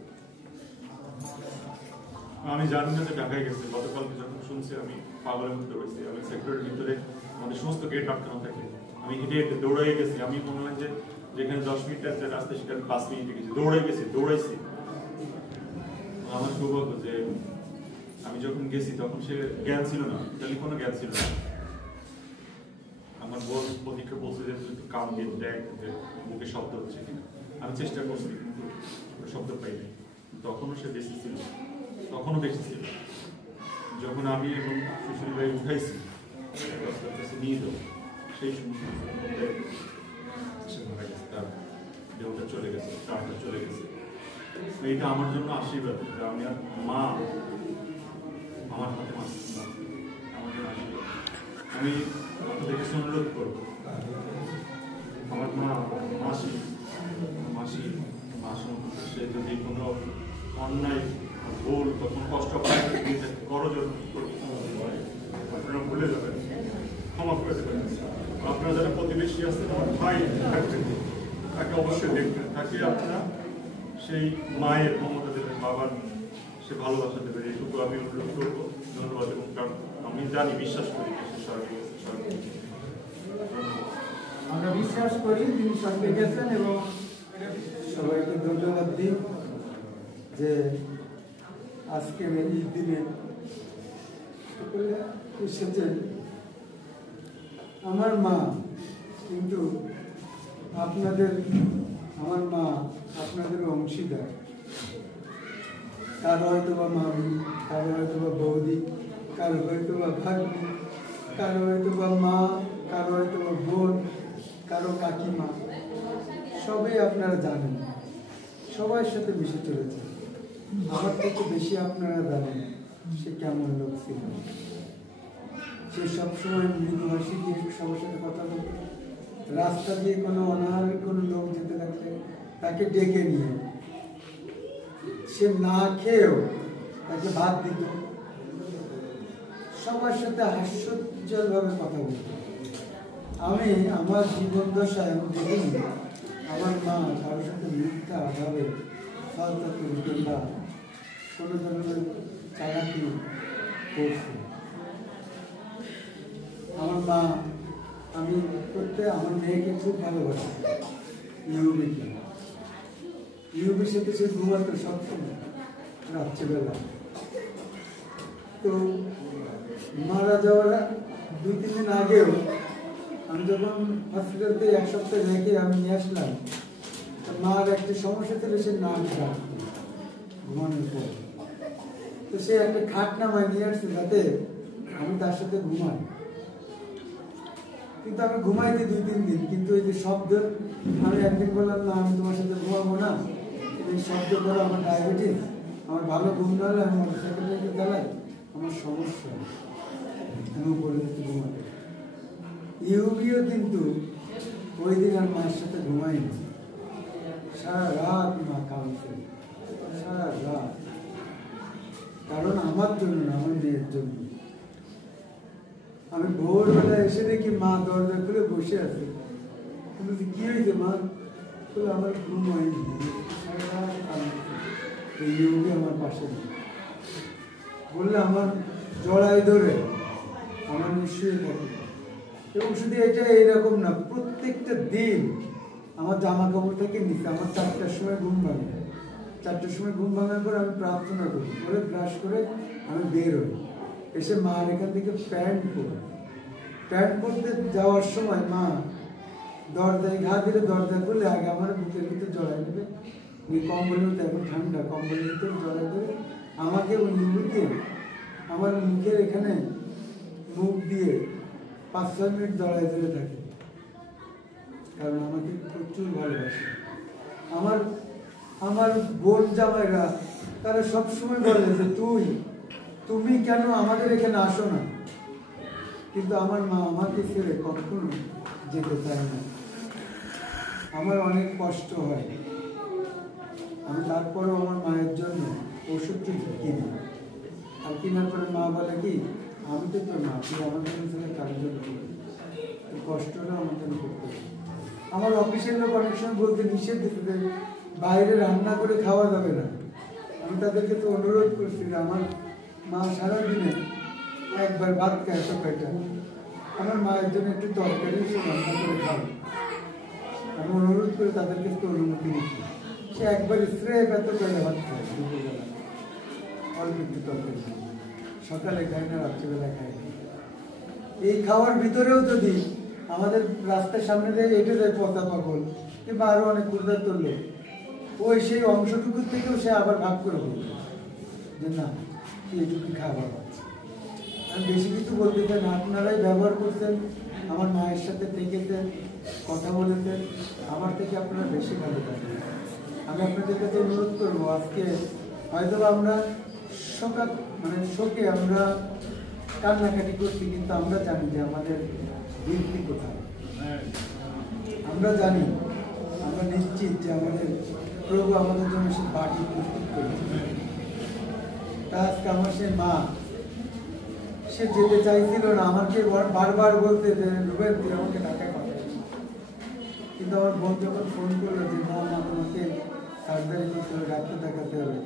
আমি জানি না যে ঢাকায় গেছে। গতকালকে যখন শুনছি আমি পাগলের মধ্যে হয়েছি। আমি সেক্টরের ভিতরে আমাদের সমস্ত গেট আটকানো থাকে, আমি হেঁটে হেঁটে দৌড়াই গেছি। আমি মনে হয় যে যেখানে 10 মিনিটের যে রাস্তা সেখানে 5 মিনিটে গেছি, দৌড়াইছি। আমার সৌভাগ্য যে আমি যখন গেছি তখন সে জ্ঞান ছিল না, টেলিফোনও জ্ঞান ছিল না। আমার বোন প্রতীক্ষা বলছে যে তুই কাম দিয়ে দেখ যে মুখে শব্দ হচ্ছে কিনা। আমি চেষ্টা করছি কিন্তু শব্দ পাইনি। তখনও সে বেশি ছিল, যখন আমি এবং সুশীল ভাই উঠাইছি নিয়ে যাবো, সেই সময় তার দেহটা চলে গেছে, প্রাণটা চলে গেছে। এইটা আমার জন্য আশীর্বাদ যে আমি আর মা আমার হাতে আমার জন্য আশীর্বাদ। আমি আপনাদের কাছে অনুরোধ করব, আমার মাসি সে যদি কোনো অন্যায় ভুল বা কোনো কষ্ট পায় করজোর আপনারা ভুলে যাবেন, ক্ষমা করে দেবেন। আপনারা যারা প্রতিবেশী আছেন, আমার ভাই থাকবেন, তাকে অবশ্যই দেখবেন, তাকে আপনারা সেই মায়ের মমতা দেবেন, বাবার সে ভালোবাসা দেবেন, এইটুকু আমি অনুরোধ করবো। ধন্যবাদ। এবং কারণ আমি জানি, বিশ্বাস করি আমরা বিশ্বাস করি তিনি সঙ্গে গেছেন। এবং সবাইকে ধন্যবাদ দিই যে আজকে এই দিনে এসেছেন। আমার মা কিন্তু আমার মা আপনাদের অংশীদার। কারো হয়তো বা মামি, কারো হয়তো বা বৌদি, কারো হয়তো বা ভাগ্নি, কারো হয়তো বা মা, কারো হয়তো বা বোন, কারো কাকিমা, সবই আপনারা জানেন, সবার সাথে মিশে চলেছে। আমার থেকে বেশি আপনারা জানেন সে কেমন লোক ছিল। সে সবসময় মৃদু হাসি দিয়ে সবার সাথে কথা বলতো, রাস্তা দিয়ে কোনো অনাহারের কোনো লোক যেতে থাকলে তাকে ডেকে নিয়ে সে না খেয়েও তাকে ভাত দিত, সবার সাথে হাস্যোজ্জ্বলভাবে কথা বলত। আমি আমার জীবন দশায় আমি দেখিনি আমার মা কারোর সাথে মিথ্যা ভাবে ফালতু কিংবা কোনো ধরনের চালাকি করছে। আমার মা, আমি করতে আমার মেয়েকে খুব ভালোবাসি, ইউবিকে। ইউবির সাথে সে ঘুমাতো সবসময় রাত্রিবেলা। তো মারা যাওয়ার 2-3 দিন আগেও আমি যখন হসপিটাল থেকে 1 সপ্তাহ রেখে আমি নিয়ে আসলাম, মার একটা সমস্যা ছিল, সে নাক ডাক ঘুমানোর পর। তো সে একটা খাট নামায় নিয়ে আসছে যাতে আমি তার সাথে ঘুমাই। কিন্তু আমি ঘুমাইতে 2-3 দিন, কিন্তু এই যে শব্দ, আমি একদিন বললাম না আমি তোমার সাথে ঘুমাবো না, এই শব্দ করে আমার ডায়াবেটিস, আমার ভালো ঘুম না হলে আমি মোটরসাইকেল রেখে চালাই, আমার সমস্যা, আমি উপরে যেতে ঘুমাতে। ইউবিও কিন্তু ওই দিন আর মার সাথে ঘুমাইনি, সারা রাত মা কাঁদছে, সারা রাত। কারণ আমার জন্য না, আমার মেয়ের জন্য। আমি ভোরবেলা এসে দেখি মা দরজা খুলে বসে আছে। বলছি কি হয়েছে মা? বলে আমার ঘুম হয়নি, সারা রাত কাঁদছে। এই ইউবি আমার পাশে নেই। বললে আমার জড়াই ধরে আমার নিশ্চয়ই থাকে। এবং শুধু এটা এইরকম না, প্রত্যেকটা দিন আমার জামা কাপড় থেকে নিচ্ছে। আমার 4টার সময় ঘুম ভাঙে, 4টার সময় ঘুম ভাঙার পর আমি প্রার্থনা করি, করে ব্রাশ করে আমি বের হই। এসে মার এখান থেকে প্যান্ট পরতে যাওয়ার সময় মা দরজায় ঘা দিলে, দরজা খুলে আগে আমার বুকের ভিতরে জড়াই দেবে, কম্বলের ভিতরে, এখন ঠান্ডা, কম্বলের ভিতরে জড়াই দেবে আমাকে, নিয়ে আমার মুখের এখানে মুখ দিয়ে 5-6 মিনিট জড়াই ধরে থাকে। কারণ আমাকে প্রচুর ভালোবাসে। আমার বোন জামাইরা তারা সবসময় বলে যে তুমি কেন আমাদের এখানে আসো না, কিন্তু আমার মা আমাকে ছেড়ে কখনো যেতে চায় না। আমার অনেক কষ্ট হয়, আমি তারপরেও আমার মায়ের জন্য ওষুধ কিনি। আর কেনার পরে মা বলে কি, আমি তো তোর মা, তুই আমার জন্য ছেলে কারোর জন্য করবি, কষ্টটা আমার জন্য করতে হবে। আমার অফিসের লোক অনেক সময় বলতে নিষেধ দিতে, বাইরে রান্না করে খাওয়া যাবে না। আমি তাদেরকে তো অনুরোধ করছি যে আমার মা সারাদিনে একবার ভাত খায়, তো পেটা আমার মায়ের জন্য একটু তরকারি রান্না করে খাবে। আমি অনুরোধ করে তাদেরকে একটু অনুমতি দিচ্ছি। সে একবার স্প্রে এত পেলে ভাত খায়, দুপুরবেলা অল্প একটু তরকারি, সকালে খায় না, রাত্রিবেলা খায় না। এই খাওয়ার ভিতরেও যদি আমাদের রাস্তার সামনে দিয়ে হেঁটে যায় পচা পাগল কিংবা আরো অনেক গুরুদার তুললো, ওই সেই অংশটুকুর থেকেও সে আবার ভাগ করে বলবে যে না এইটুকু খাবার আছে। আমি বেশি কিছু বলতে চাই না, আপনারাই ব্যবহার করতেন, আমার মায়ের সাথে থেকেছেন, কথা বলেছেন, আমার থেকে আপনারা বেশি ভালো থাকবেন। আমি আপনাদের কাছে অনুরোধ করবো, আজকে হয়তো আমরা শোকে আমরা কান্নাকাটি করছি, কিন্তু আমরা জানি যে আমাদের ভিত্তি কোথায়। আমরা জানি, আমরা নিশ্চিত যে আমাদের প্রভু আমাদের জন্য সে বাটি প্রস্তুত করেছে। তা আজকে আমার সে মা, সে যেতে চাইছিল না, আমাকে বারবার বলতে যে রুবেল তুই আমাকে ঢাকায় পাঠাই। কিন্তু আমার বোন যখন ফোন করলো যে না তোমাকে সার্জারি করতে হবে, ডাক্তার দেখাতে হবে,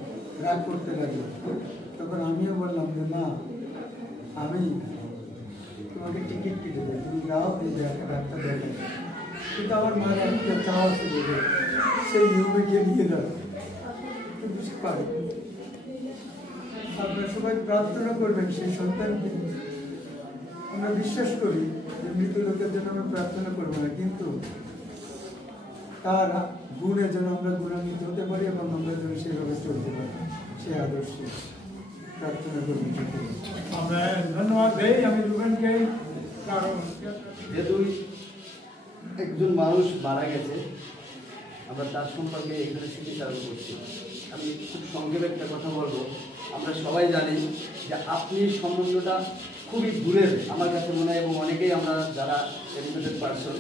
রাগ করতে লাগলো, তখন আমিও বললাম যে না আমি তোমাকে টিকিট কেটে দেয়, তুমি যাও ডাক্তার দেখে। কিন্তু আমার মার একটা চাওয়া ছিল যে সেই ইউবিকে নিয়ে যাবে, কিন্তু সে পারে। আপনারা সবাই প্রার্থনা করবেন সেই সন্তানকে। আমরা বিশ্বাস করি যে মৃত লোকের জন্য আমরা প্রার্থনা করবো না, কিন্তু তার গুণের জন্য আমরা গুণান্বিত হতে পারি এবং আমরা যেন সেভাবে চলতে পারি, সে আদর্শে প্রার্থনা করবেন। আমরা ধন্যবাদ দেই আমি রুবেনকে। কারণ যেহেতু একজন মানুষ মারা গেছে, আমরা তার সম্পর্কে এখানে স্মৃতিচারণ করছি। আমি খুব সংক্ষেপে একটা কথা বলবো। আমরা সবাই জানি যে আপনি সম্বন্ধটা খুবই দূরের আমার কাছে মনে হয়, এবং অনেকেই আমরা যারা এডুকেটেড পার্সন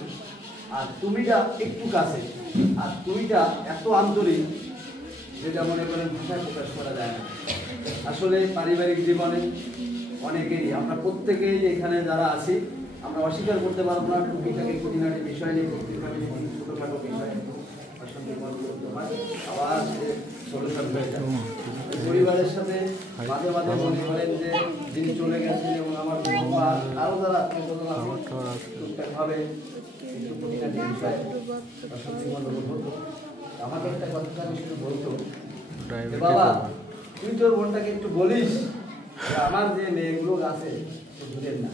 আর তুমিটা একটু কাছে, আর তুইটা এত আন্তরিক যেটা মনে করেন ভাষায় প্রকাশ করা যায় না। আসলে পারিবারিক জীবনে অনেকেরই, আমরা প্রত্যেকেই এখানে যারা আছি আমরা অস্বীকার করতে পারবো না, টুকিটাকে খুঁটিনাটি বিষয় নিয়ে ছোটখাটো বিষয় আবার সলিউশন হয়ে যায়। পরিবারের সাথে মাঝে মাঝে মনে করেন যে যিনি চলে গেছেন এবং আমার আরো যারা টুকটাকভাবে একটু খুঁটিনাটি বিষয় সত্যি মনে হতো। আমাকে একটা কথা আমি শুধু বলতো, বাবা তুই তোর বোনটাকে একটু বলিস যে আমার যে মেয়েগুলো আছে বুঝলেন না।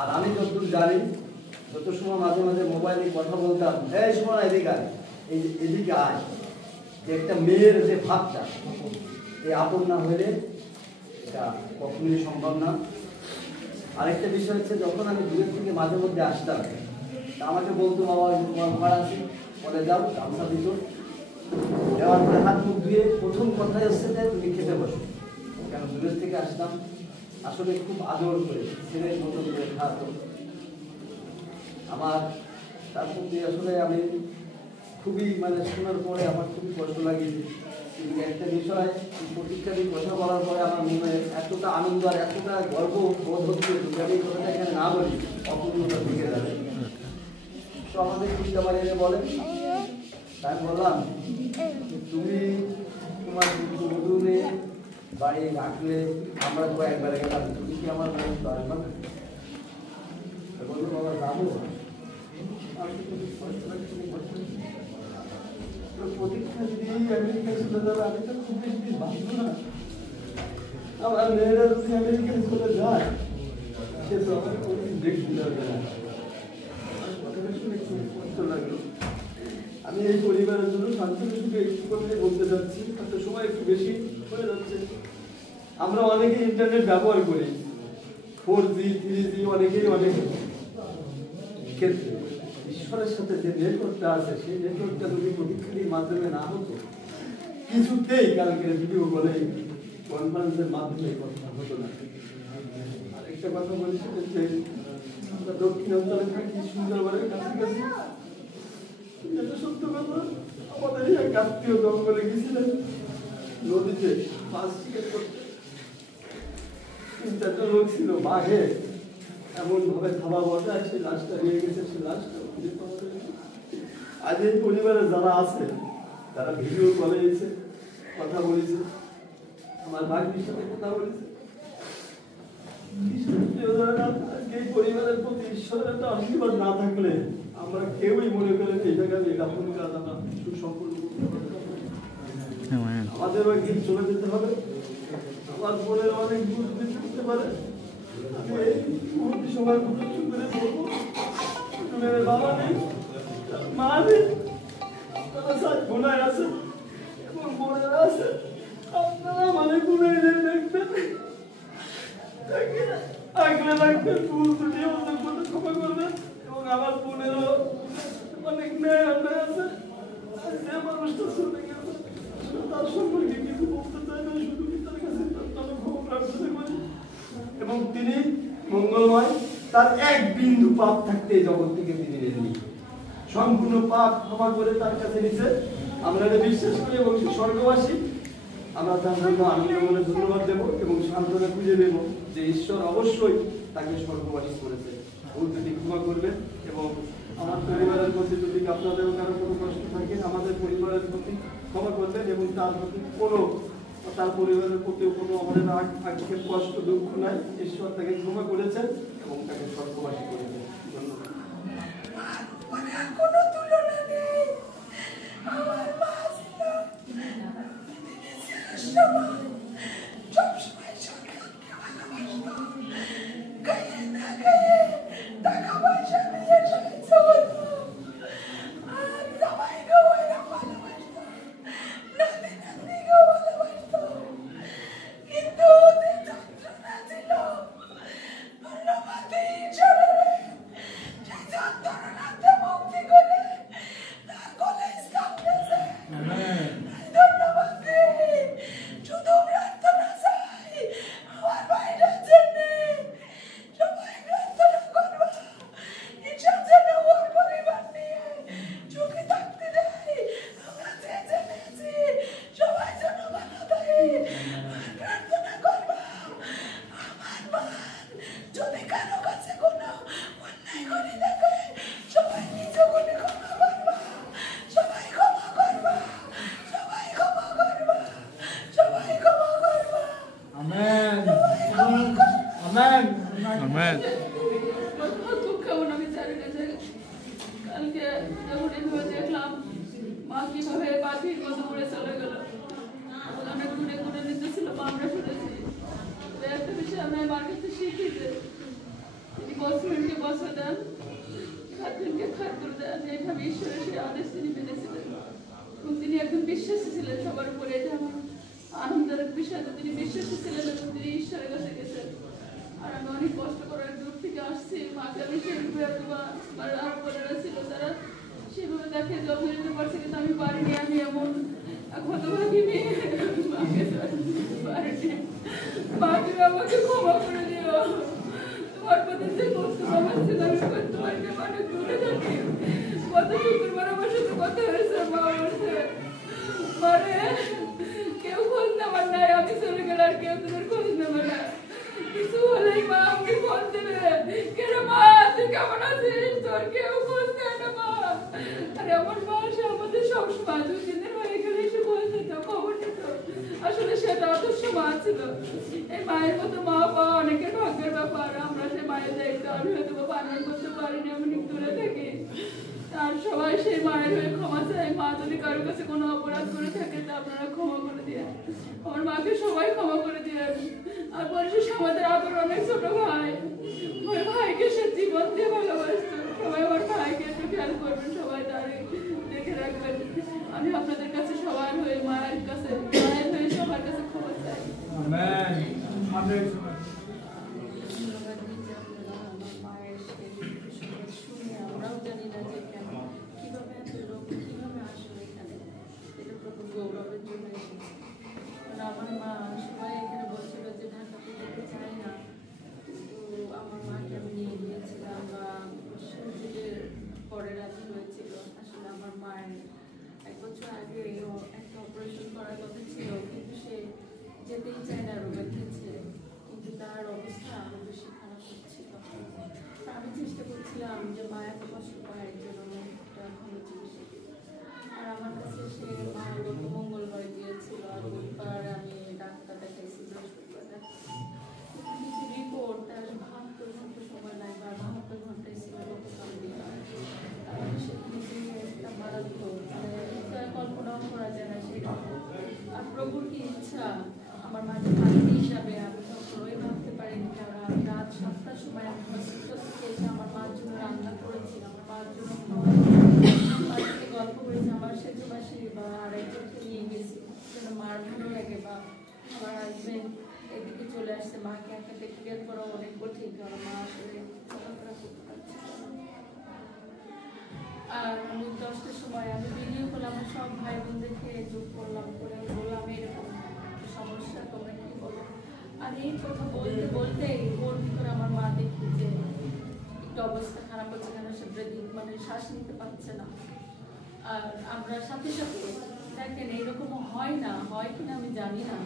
আর আমি যতদূর জানি, যত সময় মাঝে মাঝে মোবাইলে কথা বলতাম, এই সময় এদিকে আয়, এদিকে আয়, যে একটা মেয়ের যে ভাবটা এই আপন না হলে এটা কখনোই সম্ভব না। আরেকটা বিষয় হচ্ছে, যখন আমি দূরের থেকে মাঝে মধ্যে আসতাম আমাকে বলতো, বাবা তোমার ঘর আছে, বলে যাও গামছা দিত, দেওয়ার পরে হাত মুখ ধুয়ে প্রথম কথাই হচ্ছে যে তুমি খেতে বসো। কেন দূরের থেকে আসতাম, আসলে খুব আদর করে ছেলের মতো করে খাওয়াতো আমার। তার মধ্যে আসলে আমি খুবই মানে শোনার পরে আমার খুবই কষ্ট লাগে। কিন্তু একটা বিষয় প্রতীক্ষা দিয়ে কথা বলার পরে আমার মনে এতটা আনন্দ আর এতটা গর্ব বোধ হচ্ছে, যদি আমি কথাটা এখানে না বলি অপূর্ণতা থেকে যাবে। তো আমাদের চিন্তা বাড়িয়ে বলেন, তাই বললাম তুমি তোমার বধূরে বাড়ি রাখলে আমরা তো একবারে গেলাম, তুমি কি আমার বন্ধু আসবে না? বললো বাবা যাবো, প্রতীক্ষা যদি আমেরিকা চলে যাবে আমি তো খুব বেশি ভাববো না। আমার মেয়েরা যদি আমেরিকায় চলে যায় সে তো আমার কোনোদিন দেখতে যাবে না। কথাটা শুনে খুব কষ্ট লাগলো। আমি এই পরিবারের জন্য শান্তনু শুধু একটু কথা বলতে চাচ্ছি, হয়তো সময় একটু বেশি হয়ে যাচ্ছে। আমরা অনেকে ইন্টারনেট ব্যবহার করি, 4G 3G অনেকেই অনেক ক্ষেত্রে ঈশ্বরের সাথে যে নেটওয়ার্কটা আছে সেই নেটওয়ার্কটা যদি প্রতীক্ষার মাধ্যমে না হতো, কিছুতেই কালকে ভিডিও কলে কনফারেন্সের মাধ্যমে কথা হতো না। আরেকটা কথা বলি, সেটা হচ্ছে আমরা দক্ষিণাঞ্চলে থাকি, সুন্দরবনের কাছাকাছি। এটা সত্য কথা, আমাদের এক আত্মীয় জঙ্গলে গেছিলেন নদীতে মাছ শিকার করতে। 3-4টা লোক ছিল, বাঘে এমন ভাবে থাবা বসায় সে লাশটা নিয়ে গেছে, সে লাশটা আজ এই পরিবারের যারা আছে তারা ভিডিও কলে এসে কথা বলেছে, আমার ভাগ্যের সাথে কথা বলেছে। আজকে এই পরিবারের প্রতি ঈশ্বরের একটা আশীর্বাদ না থাকলে আমরা কেউই মনে করেন এই জায়গায় এই আপন কাজ আমরা সুসম্পূর্ণ আমাদের একদিন চলে যেতে হবে। আমার বোনের অনেক দূর যেতে হতে পারে। আমি এই মুহূর্তে সবার করে বলবো, মেয়ের বাবা নেই, মা নেই, তারা সাত বোনায় আছে এবং বোনেরা আছে। আপনারা মানে গুণাই দেখবেন, আগলে রাখবেন, ভুল ত্রুটি আমাদের মধ্যে ক্ষমা করবেন। এবং আমার বোনেরও অনেক ন্যায় অন্যায় আছে, যে মানুষটা চলে গেছে তার সম্পর্কে কিছু বলতে চাই না, শুধু তার কাছে তার ক্ষমা প্রার্থনা করি। এবং তিনি মঙ্গলময়, তার এক বিন্দু পাপ থাকতে জগৎ থেকে তিনি নেননি, সম্পূর্ণ পাপ ক্ষমা করে তার কাছে নিছে। আমরা এটা বিশ্বাস করি এবং স্বর্গবাসী আমরা তার জন্য আনন্দ মনে ধন্যবাদ দেব এবং সান্ত্বনা খুঁজে দেব যে ঈশ্বর অবশ্যই তাকে স্বর্গবাসী করেছে। ভুল যদি ক্ষমা করবেন এবং আমার পরিবারের প্রতি যদি আপনাদেরও কারো কোনো কষ্ট থাকে আমাদের পরিবারের প্রতি ক্ষমা করবেন এবং তার প্রতি কোনো তার পরিবারের প্রতিও কোনো আমাদের আক্ষেপ কষ্ট দুঃখ নাই। ঈশ্বর তাকে ক্ষমা করেছেন এবং তাকে স্বর্গবাসী করেছেন। ধন্যবাদ। কোনো তুলনা নেই। আমার মা ছিল সবসময় সরকারকে ভালোবাসত, গায়ে না গায়ে টাকা পয়সা নিয়ে সাহায্য করত, আর সবাইকেও ভালোবাসত, নাতি নাতনিকেও ভালোবাসত। কিন্তু যে যন্ত্রণা ছিল ধন্যবাদ ঈশ্বরের, সেই যন্ত্রণাতে মুক্তি করে তার গলায় ইসলাম দিয়েছে। ধন্যবাদ শুধু প্রার্থনা চাই, আমেন। কেমন আমি জানি না যে কালকে যখন এভাবে দেখলাম মা কিভাবে পাখির মতো উড়ে চলে গেল, অনেক ঘুরে ঘুরে নিতেছিল মা, আমরা শুনেছি। একটা বিষয় আমরা মার কাছে শিখি যে তিনি বছরকে বছর দেন, খাদ্যকে খাদ্য দেন, এইভাবে ঈশ্বরের সেই আদেশ তিনি মেনেছিলেন এবং তিনি একজন বিশ্বাসী ছিলেন সবার উপরে। এটা আমার আনন্দের বিষয় যে তিনি বিশ্বাসী ছিলেন এবং তিনি ঈশ্বরের কাছে গেছেন। আর আমি অনেক কষ্ট করার দূর থেকে আসছি, মাকে আমি সেইভাবে আমার আর বোনেরা ছিল তারা সেভাবে দেখে জব নিতে পারছে, কিন্তু আমি পারিনি। আমি এমন হতভাগী মেয়ে, মাকে পারিনি। মাকে আমাকে ক্ষমা করে দিও, তোমার প্রতি যে কষ্ট আমার ছিল আমি তোমাকে মানে দূরে থাকি। গত শুক্রবার আমার সাথে কথা হয়েছে, মা বলছে মারে কেউ খোঁজ নেবার নাই, আমি চলে গেলে আর কেউ তোমার খোঁজ নেবে না, কিছু হলেই মা আমাকে ফোন দেবে। কেন মা তুই কেমন আছিস, তোর কেউ খোঁজ নেয় না মা। আরে আমার মা সে আমাদের সবসময় 2-3 দিন হয়ে গেলে এসে খোঁজ নিত, খবর নিত। আসলে সেটা আদর্শ মা ছিল। এই মায়ের মতো মা পাওয়া অনেকের ভাগ্যের ব্যাপার। আমরা সে মায়ের দায়িত্ব আমি হয়তো পালন করতে পারিনি, আমি দূরে থাকি। আর সবাই সেই মায়ের হয়ে ক্ষমা চায়। মা যদি কারোর কাছে কোনো অপরাধ করে থাকে তা আপনারা ক্ষমা করে দিয়ে, আমার মাকে সবাই ক্ষমা করে দিয়ে। আর পরিশেষে আমাদের আবার অনেক ছোট ভাই, ওই ভাইকে সে জীবন দিয়ে ভালোবাসত। সবাই আমার ভাইকে একটু খেয়াল করবেন, সবাই তার দেখে রাখবেন। আমি আপনাদের কাছে সবার হয়ে মায়ের কাছে, মায়ের হয়ে সবার কাছে ক্ষমা চাই। আমরাও জানি না যে কেন কিভাবে এত লোক কিভাবে আসলে এখানে, এটা প্রথম গৌরবের জন্য এসেছে। আমার মা সবাই এখানে বলছিল যে ঢাকাতে যেতে চাই না, কিন্তু আমার মাকে আমি নিয়ে গিয়েছিলাম বা সুযোগের পরে রাজি হয়েছিল। আসলে আমার মায়ের 1 বছর আগে একটা অপারেশন করার কথা ছিল, কিন্তু সে যেতেই চায় না, রোগের থেকে। কিন্তু তার অবস্থা আরো বেশি খারাপ হচ্ছিল। আমি চেষ্টা করছিলাম যে মা এত কষ্ট পায় একজন একটা ভালো চিকিৎসা। আর আমার কাছে সে মা গত মঙ্গলবার গিয়েছিল, আর বুধবার আমি ডাক্তার দেখাইছি, বৃহস্পতিবার কিছু রিপোর্ট তার 72 ঘন্টা সময় নাই বা 72 ঘন্টায় ছিল গতকাল দিলাম। তাহলে সেখানে একটা মারাত্মক কল্পনাও করা যায় না সেটা। আর প্রভুর কি ইচ্ছা আমার মাঝে ভাতি হিসাবে আমি কখনোই ভাবতে পারিনি। কারণ আমি রাত 7টার সময় আমি হসপিটাল থেকে এসে আমার মার জন্য রান্না করেছি, আমার মার জন্য গল্প করেছি, আমার সেজবাসী বা আরেকজনকে নিয়ে গেছি যেন মার ভালো লাগে। বা আমার হাজবেন্ড এদিকে চলে আসছে, মাকে একা দেখে গেল করা অনেক কঠিন, কারণ মা আসলে চলাফেরা করতে পারছে। আর আমি 10টার সময় আমি ভিডিও করলাম, আমার সব ভাই বোনদেরকে যোগ করলাম, করে বললাম এরকম সমস্যা, তোমরা কি বলো। আর এই কথা বলতে বলতে ওর ভিতরে আমার মা দেখি যে একটু অবস্থা খারাপ হচ্ছে, কেন সে ব্রিদিং মানে শ্বাস নিতে পারছে না। আর আমরা সাথে সাথে দেখেন এইরকম হয় না, হয় কিনা আমি জানি না,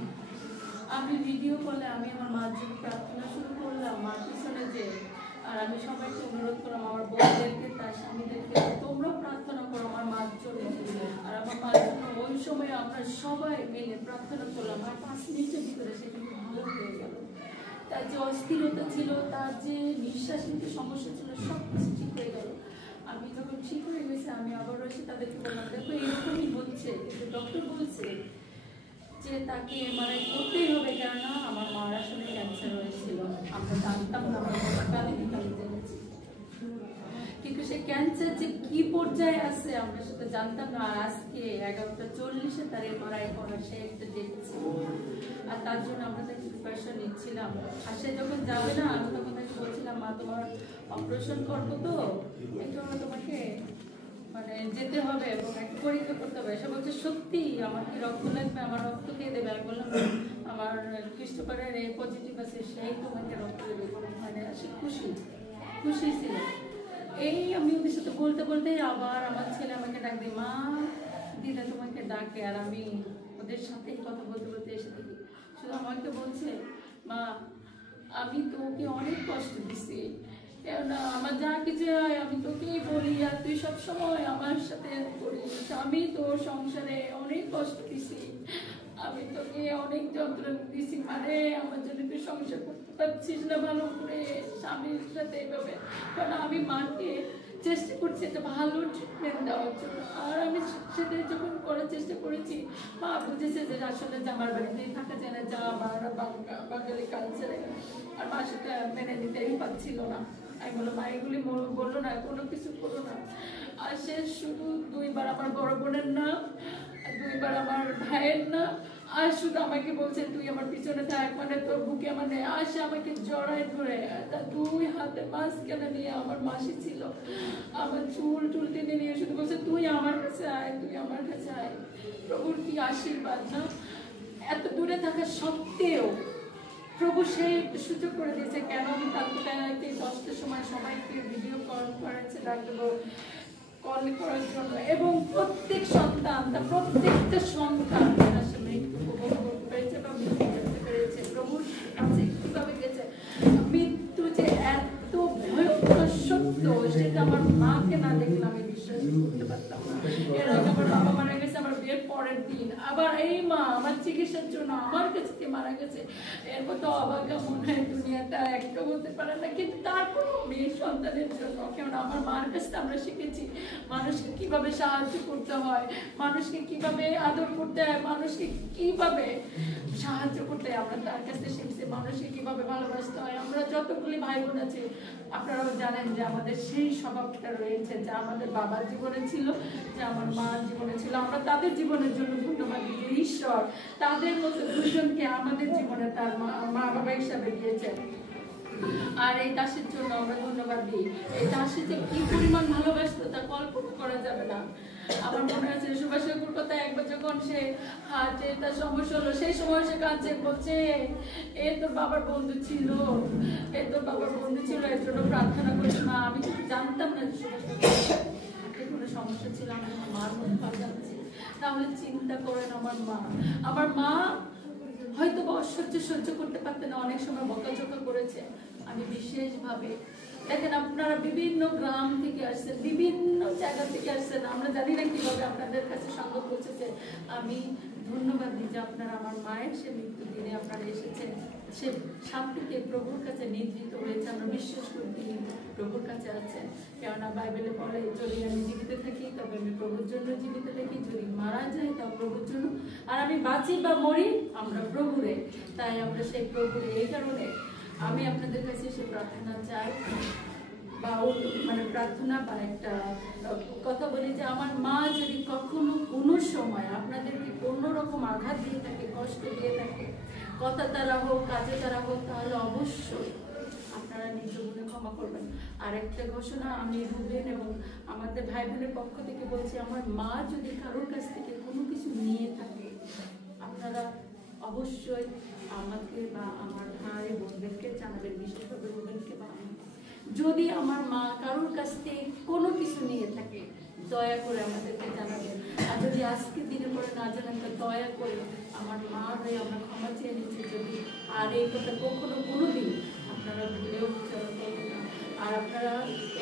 আমি ভিডিও করলে আমি আমার মার জন্য প্রার্থনা শুরু করলাম মার পিছনে যে। আর আমি সবাইকে অনুরোধ করলাম, আমার বোনদেরকে, তার স্বামীদেরকে, তোমরাও প্রার্থনা করো আমার মার জন্য। আর আমার মার জন্য ওই সময় আমরা সবাই মিলে প্রার্থনা করলাম। আর 5 মিনিটের ভিতরে সেটা ভালো হয়ে গেল। তার যে অস্থিরতা ছিল, তার যে নিঃশ্বাস নিতে সমস্যা ছিল, সব কিছু ঠিক হয়ে গেল। আমি যখন ঠিক হয়ে গেছে আমি আবারও এসে তাদেরকে বললাম, দেখো এরকমই হচ্ছে, কিন্তু ডক্টর বলছে যে তাকে এমআরআই করতেই হবে, কেননা আমার মার আসলে ক্যান্সার হয়েছিল। আমরা জানতাম না, আমরা কালে জেনেছি, কিন্তু সে ক্যান্সার যে কি পর্যায়ে আছে আমরা সেটা জানতাম না। আর আজকে 11:40 তার এমআরআই করার সে একটা ডেট ছিল, আর তার জন্য আমরা তাকে প্রিপারেশন নিচ্ছিলাম। আর সে যখন যাবে না, আমি তখন তাকে বলছিলাম, মা তোমার অপারেশন করবো তো একটু তোমাকে মানে যেতে হবে এবং একটা পরীক্ষা করতে হবে। সে বলছে সত্যি আমার কি রক্ত লাগবে, আমার রক্ত খেয়ে দেবে। আমি বললাম আমার খ্রিস্টপাড়ের এ পজিটিভ আছে, সেই তোমাকে রক্ত দেবে। মানে সে খুশি ছিল। এই আমি ওদের সাথে বলতে বলতে আবার আমার ছেলে আমাকে ডাক দিয়ে, মা দিদা তোমাকে ডাকে। আর আমি ওদের সাথে কথা বলতে বলতে এসে দেখি শুধু আমাকে বলছে, মা আমি তোকে অনেক কষ্ট দিছি, কেননা আমার যা কিছু হয় আমি তোকেই বলি, আর তুই সবসময় আমার সাথে করিস। আমি তোর সংসারে অনেক কষ্ট দিছি, আমি তোকে অনেক যন্ত্রণা দিছি, মানে আমার জন্য তুই সংসার করতে পাচ্ছিস না ভালো করে স্বামীর সাথে এইভাবে, কারণ আমি মাকে চেষ্টা করছি একটা ভালো ট্রিটমেন্ট দেওয়ার জন্য। আর আমি সেটা যখন করার চেষ্টা করেছি, মা বুঝেছে যে আসলে আমার বাড়িতেই থাকা যায় না, যা আমার বাঙালি কালচারে, আর মা সেটা মেনে নিতেই পারছিল না। আমি বললাম মা এগুলি বললো না, কোনো কিছু করো না। আর সে শুধু 2 বার আমার বড় বোনের না, 2 বার আমার ভাইয়ের না, আর শুধু আমাকে বলছে তুই আমার পিছনে থাক, মানে তোর বুকে মানে আসে আমাকে জড়াই ধরে, তার 2 হাতে মাঝখানে নিয়ে আমার মাসি ছিল, আমার চুল টেনে নিয়ে শুধু বলছে তুই আমার কাছে আয়, তুই আমার কাছে আয়। প্রভুর কি আশীর্বাদ না! এত দূরে থাকা সত্ত্বেও প্রভু সেই সুযোগ করে দিয়েছে। কেন আমি তাকে 10টার সময় সবাইকে ভিডিও কনফারেন্সে ডাকবো কল করার জন্য, এবং প্রত্যেক সন্তান, তার প্রত্যেকটা সন্তান আসলে উপভোগ করতে পেরেছে বা মৃত্যু করতে পেরেছে। প্রভুর কাছে কিভাবে গেছে, মৃত্যু যে এত ভয়ঙ্কর সত্য সেটা আমার মাকে না দেখলে আমি বিশ্বাস করতে পারতাম না। এর আগে আমার বাবা মারা গেছে আমার বিয়ের পরের দিন, আবার এই মা আমার চিকিৎসার জন্য আমার কাছে মারা গেছে। এর মতো অবাকা মনে হয় দুনিয়াটা একটা হতে পারে না, কিন্তু তারপরও মেয়ে সন্তানের জন্য, কেন আমার মার কাছে আমরা শিখেছি মানুষকে কিভাবে সাহায্য করতে হয়, মানুষকে কিভাবে আদর করতে হয়, মানুষকে কিভাবে সাহায্য করতে হয়, আমরা তার কাছে শিখছি মানুষকে কিভাবে ভালোবাসতে হয়। আমরা যতগুলি ভাই বোন আছে আপনারাও জানেন যে আমাদের সেই স্বভাবটা রয়েছে, যা আমাদের বাবার জীবনে ছিল, যা আমার মার জীবনে ছিল। আমরা তাদের জীবনের জন্য ধন্যবাদ দিই যে ঈশ্বর তাদের মতো 2জনকে আমাদের জীবনে তার মা বাবা হিসাবে দিয়েছেন। আর এই দাসের জন্য আমরা ধন্যবাদ দিই। এই দাসে যে কি পরিমাণ ভালোবাসতো তা কল্পনা করা যাবে না। আমার মনে আছে সুভাষ কথা একবার যখন সে হার্টে তার সমস্যা হলো, সেই সময় সে কাঁদছে, বলছে এ তোর বাবার বন্ধু ছিল, এ তোর বাবার বন্ধু ছিল, এর জন্য প্রার্থনা করছি। না, আমি কিন্তু জানতাম না যে সুভাষ হার্টের কোনো সমস্যা ছিল, আমি আমার মার মধ্যে জানছি। তাহলে চিন্তা করেন আমার মা হয়তো অসহ্য সহ্য করতে পারতেন না, অনেক সময় বকাঝকা করেছে। আমি বিশেষভাবে দেখেন আপনারা বিভিন্ন গ্রাম থেকে আসছেন, বিভিন্ন জায়গা থেকে আসছেন, আমরা জানি না কিভাবে আপনাদের কাছে সংবাদ পৌঁছেছে। আমি ধন্যবাদ দিই যে আপনারা আমার মায়ের সে মৃত্যু দিনে আপনারা এসেছেন, সে শান্তিতে প্রভুর কাছে নিদ্রিত হয়েছে। আমরা বিশ্বাস করি তিনি প্রভুর কাছে আছেন, কেননা বাইবেলে বলে যদি আমি জীবিত থাকি তবে আমি প্রভুর জন্য জীবিত থাকি, যদি মারা যাই তাও প্রভুর জন্য, আর আমি বাঁচি বা মরি আমরা প্রভুরে। তাই আমরা সেই প্রভুরে, এই কারণে আমি আপনাদের কাছে সে প্রার্থনা চাই বা মানে প্রার্থনা বা একটা কথা বলি যে আমার মা যদি কখনো কোনো সময় আপনাদেরকে কোনো রকম আঘাত দিয়ে থাকে, কষ্ট দিয়ে থাকে, কথা দ্বারা হোক, কাজে দ্বারা হোক, তাহলে অবশ্যই আপনারা নিজ মনে ক্ষমা করবেন। আর একটা ঘোষণা আমি রুবেন এবং আমাদের ভাই বোনের পক্ষ থেকে বলছি, আমার মা যদি কারোর কাছ থেকে কোনো কিছু নিয়ে থাকে আপনারা অবশ্যই আমাকে বা আমার ভাই বোনদেরকে জানাবেন, বিশেষভাবে রুবেনকে বা যদি আমার মা কারোর কাছ থেকে কোনো কিছু নিয়ে থাকে দয়া করে আমাদেরকে জানাবেন। আর যদি আজকে দিনে পরে না জানেন তো দয়া করে আমার মা হয়ে আমরা ক্ষমা চেয়ে নিচ্ছি যদি আর এই কথা কখনো কোনোদিন আপনারা ভুলেও উচ্চারণ করবেন না। আর আপনারা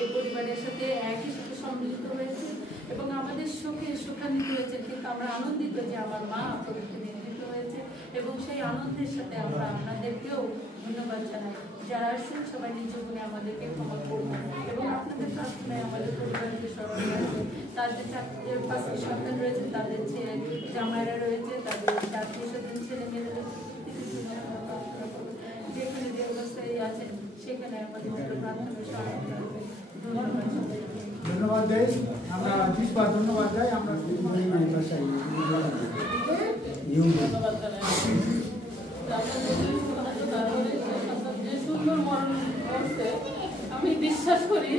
এই পরিবারের সাথে একই সাথে সম্মিলিত হয়েছে এবং আমাদের সুখে সুখান্বিত হয়েছে, কিন্তু আমরা আনন্দিত যে আমার মা আপনাদেরকে নির্মিত হয়েছে এবং সেই আনন্দের সাথে আমরা আপনাদেরকেও ধন্যবাদ জানাই। যারা আসুন সবাই নিজ গুণে আমাদেরকে ক্ষমা করবেন এবং আপনাদের প্রার্থনায় আমাদের পরিবারকে স্মরণ রাখবেন। তাদের 4-5টি সন্তান রয়েছে, তাদের ছেলে জামাইরা রয়েছে, তাদের আত্মীয় স্বজন ছেলে মেয়েরা রয়েছে, যেখানে যে অবস্থায় আছেন সেখানে আমাদের প্রার্থনা স্মরণ রাখবেন। ধন্যবাদ সবাইকে। ধন্যবাদ দেই আমরা, ধন্যবাদ দেয় আমরা সুন্দর মরণ করছে আমি বিশ্বাস করি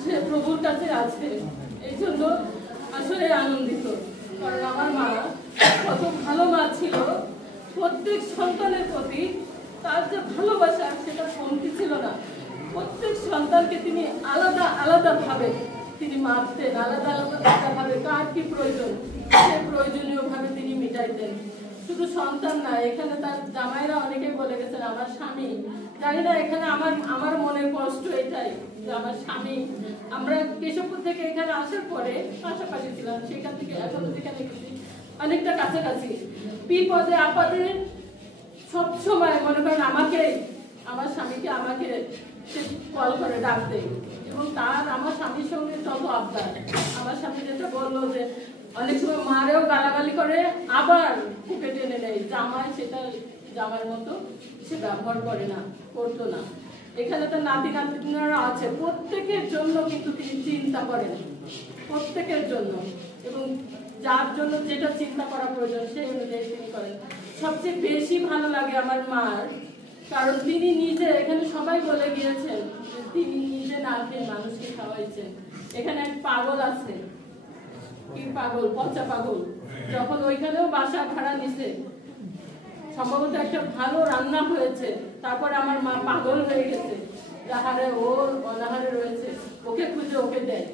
সে প্রভুর কাছে আছে, এই জন্য আসলে আনন্দিত। কারণ আমার মা কত ভালো মা ছিল, প্রত্যেক সন্তানের প্রতি তার যে ভালোবাসা সেটা কমতি ছিল না। প্রত্যেক সন্তানকে তিনি আলাদা আলাদা ভাবে তিনি মারতেন, আলাদা আলাদা ভাবে কার কি প্রয়োজন সে প্রয়োজনীয় ভাবে তিনি মিটাইতেন। শুধু সন্তান না, এখানে তার জামাইরা অনেকেই বলে গেছেন আমার স্বামী, জানি না এখানে আমার মনের কষ্ট এটাই যে আমার স্বামী, আমরা কেশবপুর থেকে এখানে আসার পরে পাশাপাশি ছিলাম, সেখান থেকে এখন যেখানে গেছি অনেকটা কাছাকাছি, বিপদে আপদে সবসময় মনে করেন আমাকে আমার কল করে ডাক দেয়। এবং তার আমার স্বামীর সঙ্গে যত আবদার, আমার স্বামী যেটা বললো যে অনেক সময় মারেও গালাগালি করে, আবার বুকে টেনে নেয়। জামাই সেটা জামাইয়ের মতো সে ব্যবহার করে না, করতো না। এখানে তো নাতি নাতনিরা আছে, প্রত্যেকের জন্য কিন্তু তিনি চিন্তা করেন, প্রত্যেকের জন্য, এবং যার জন্য যেটা চিন্তা করা প্রয়োজন সেই অনুযায়ী তিনি করেন। সবচেয়ে বেশি ভালো লাগে আমার মার, কারণ তিনি নিজে, এখানে সবাই বলে গিয়েছেন তিনি নিজে না খেয়ে মানুষকে খাওয়াইছেন। এখানে এক পাগল আছে, কি পাগল, পচা পাগল, যখন ওইখানেও বাসা ভাড়া নিছে, সম্ভবত একটা ভালো রান্না হয়েছে, তারপরে আমার মা পাগল হয়ে গেছে, যাহারে ওর অনাহারে রয়েছে, ওকে খুঁজে ওকে দেয়।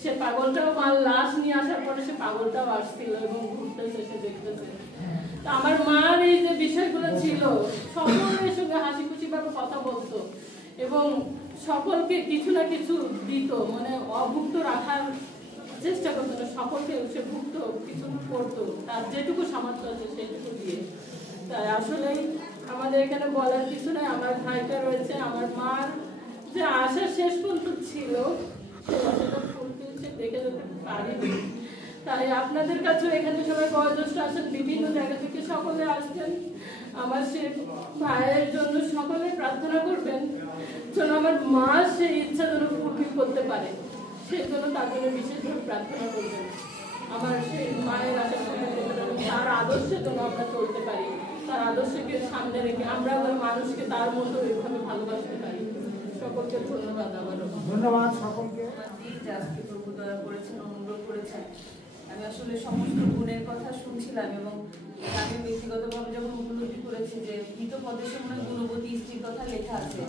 সে পাগলটাও মার লাশ নিয়ে আসার পরে সে পাগলটাও আসছিল এবং ঘুরতেছে, সে দেখতেছে। তা আমার মার এই যে বিষয়গুলো ছিল, সকলের সঙ্গে হাসি খুশি ভাবে কথা বলতো এবং সকলকে কিছু না কিছু দিত, মানে অভুক্ত রাখার চেষ্টা করতো না, সকলকে সে ভুক্ত কিছু করতো, তার যেটুকু সামর্থ্য আছে সেইটুকু দিয়ে। তাই আসলেই আমাদের এখানে বলার কিছু নেই। আমার ভাইটা রয়েছে, আমার মার যে আশা শেষ পর্যন্ত ছিল সেই আশাটা ফুলফিল দেখে যেতে পারিনি। তাই আপনাদের কাছেও এখানে সবাই বয়োজ্যেষ্ঠ আসেন, বিভিন্ন জায়গা থেকে সকলে আসছেন, আমার সে ভাইয়ের জন্য সকলে প্রার্থনা করবেন যেন আমার মা সেই ইচ্ছা যেন ফুলফিল করতে পারে, সেই জন্য তার জন্য বিশেষভাবে প্রার্থনা করবেন। আমার সেই মায়ের আশা তার আদর্শে যেন আমরা চলতে পারি, তার আদর্শকে সামনে রেখে আমরা মানুষকে তার মতো এইভাবে ভালোবাসতে পারি। সকলকে ধন্যবাদ আবারও। ধন্যবাদ সকলকে। আজকে প্রভু দয়া করেছেন, অনুগ্রহ করেছেন। আমি আসলে সমস্ত গুণের কথা শুনছিলাম এবং আমি ব্যক্তিগতভাবে যখন উপলব্ধি করেছি যে হিতোপদেশে মনে গুণবতী স্ত্রীর কথা লেখা আছে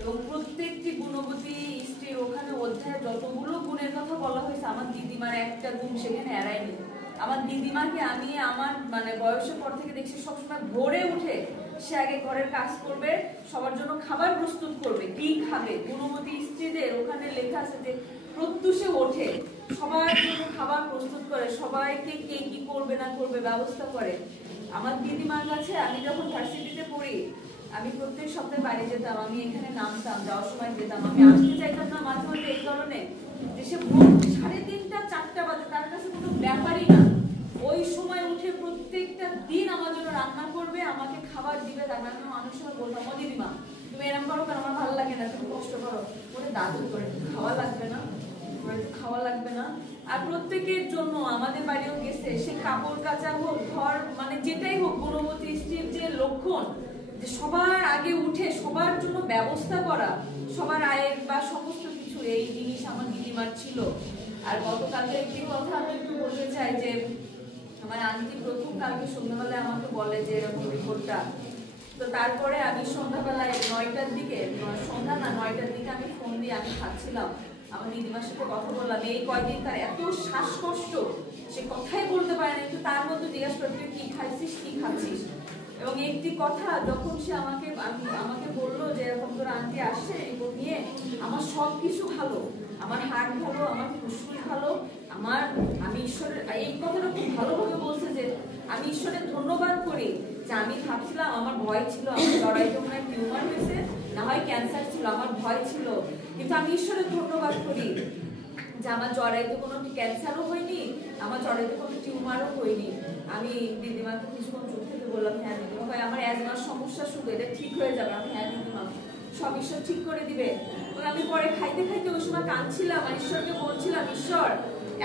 এবং প্রত্যেকটি গুণবতী স্ত্রীর ওখানে অধ্যায়ে যতগুলো গুণের কথা বলা হয়েছে, আমার দিদিমার একটা গুণ সেখানে এড়ায়নি। আমার দিদিমাকে আমি আমার মানে বয়সের পর থেকে দেখছি সবসময় ভোরে উঠে সে আগে ঘরের কাজ করবে, সবার জন্য খাবার প্রস্তুত করবে, কি খাবে। গুণবতী স্ত্রীদের ওখানে লেখা আছে যে প্রত্যুষে ওঠে, সবার জন্য খাবার প্রস্তুত করে, সবাইকে কে কি করবে না করবে ব্যবস্থা করে। আমার দিদিমার কাছে আমি যখন ভার্সিটিতে পড়ি, আমি প্রত্যেক সপ্তাহে বাড়ি যেতাম, আমি এখানে নামতাম, যাওয়ার সময় যেতাম, আমি আসতে চাইতাম না মাঝে মাঝে এই কারণে যে সে ভোর 3:30 4টা বাজে, তার কাছে কোনো ব্যাপারই না। ওই সময় উঠে প্রত্যেকটা দিন আমার জন্য রান্না করবে, আমাকে খাবার দিবে। তার মানে অনেক সময় বলতাম, ও দিদিমা তুমি এরকম করো কেন, আমার ভালো লাগে না, তুমি কষ্ট করো। ওরে দাদু করে খাওয়া লাগবে না, খাওয়া লাগবে না। আর প্রত্যেকের জন্য আমাদের বাড়িও গেছে, সে কাপড় কাচা হোক, ঘর মানে যেটাই হোক, গুণবতী স্ত্রীর যে লক্ষণ যে সবার আগে উঠে সবার জন্য ব্যবস্থা করা, সবার আয়ের বা সমস্ত কিছু, এই জিনিস আমার দিদিমার ছিল। আর গতকালকে একটি কথা আমি একটু বলতে চাই যে আমার আন্টি প্রথম কালকে সন্ধ্যাবেলায় আমাকে বলে যে এরকম রিপোর্টটা, তো তারপরে আমি সন্ধ্যাবেলায় 9টার দিকে, সন্ধ্যা না 9টার দিকে আমি ফোন দিয়ে আমি খাচ্ছিলাম, আমার দিদিমার সাথে কথা বললাম। এই কয়দিন তার এত শ্বাসকষ্ট, সে কথাই বলতে পারে না, কিন্তু তার মধ্যে জিজ্ঞাসা করতে কি খাইছিস, কি খাচ্ছিস। এবং একটি কথা যখন সে আমাকে বললো যে এরকম তোর আন্টি আসছে রিপোর্ট নিয়ে, আমার সব কিছু ভালো, আমার হার্ট ভালো, আমার ফুসফুস ভালো, আমি ঈশ্বরের, এই কথাটা খুব ভালোভাবে বলছে যে আমি ঈশ্বরের ধন্যবাদ করি যে আমি ভাবছিলাম, আমার ভয় ছিল আমার জরায়ুতে মনে হয় টিউমার হয়েছে, না হয় ক্যান্সার ছিল, আমার ভয় ছিল, কিন্তু আমি ঈশ্বরের ধন্যবাদ করি যে আমার জরায়ুতে কোনো ক্যান্সারও হয়নি, আমার জরায়ুতে কোনো টিউমারও হয়নি। আমি দিদিমাকে কিছুক্ষণ চুপ থেকে বললাম, হ্যাঁ দিদিমা ভাই আমার অ্যাজমার সমস্যা শুধু, এটা ঠিক হয়ে যাবে। আমি হ্যাঁ দিদিমা, সব ঈশ্বর ঠিক করে দিবে। আমি পরে খাইতে খাইতে ওই সময় কাঁদছিলাম আর ঈশ্বরকে বলছিলাম, ঈশ্বর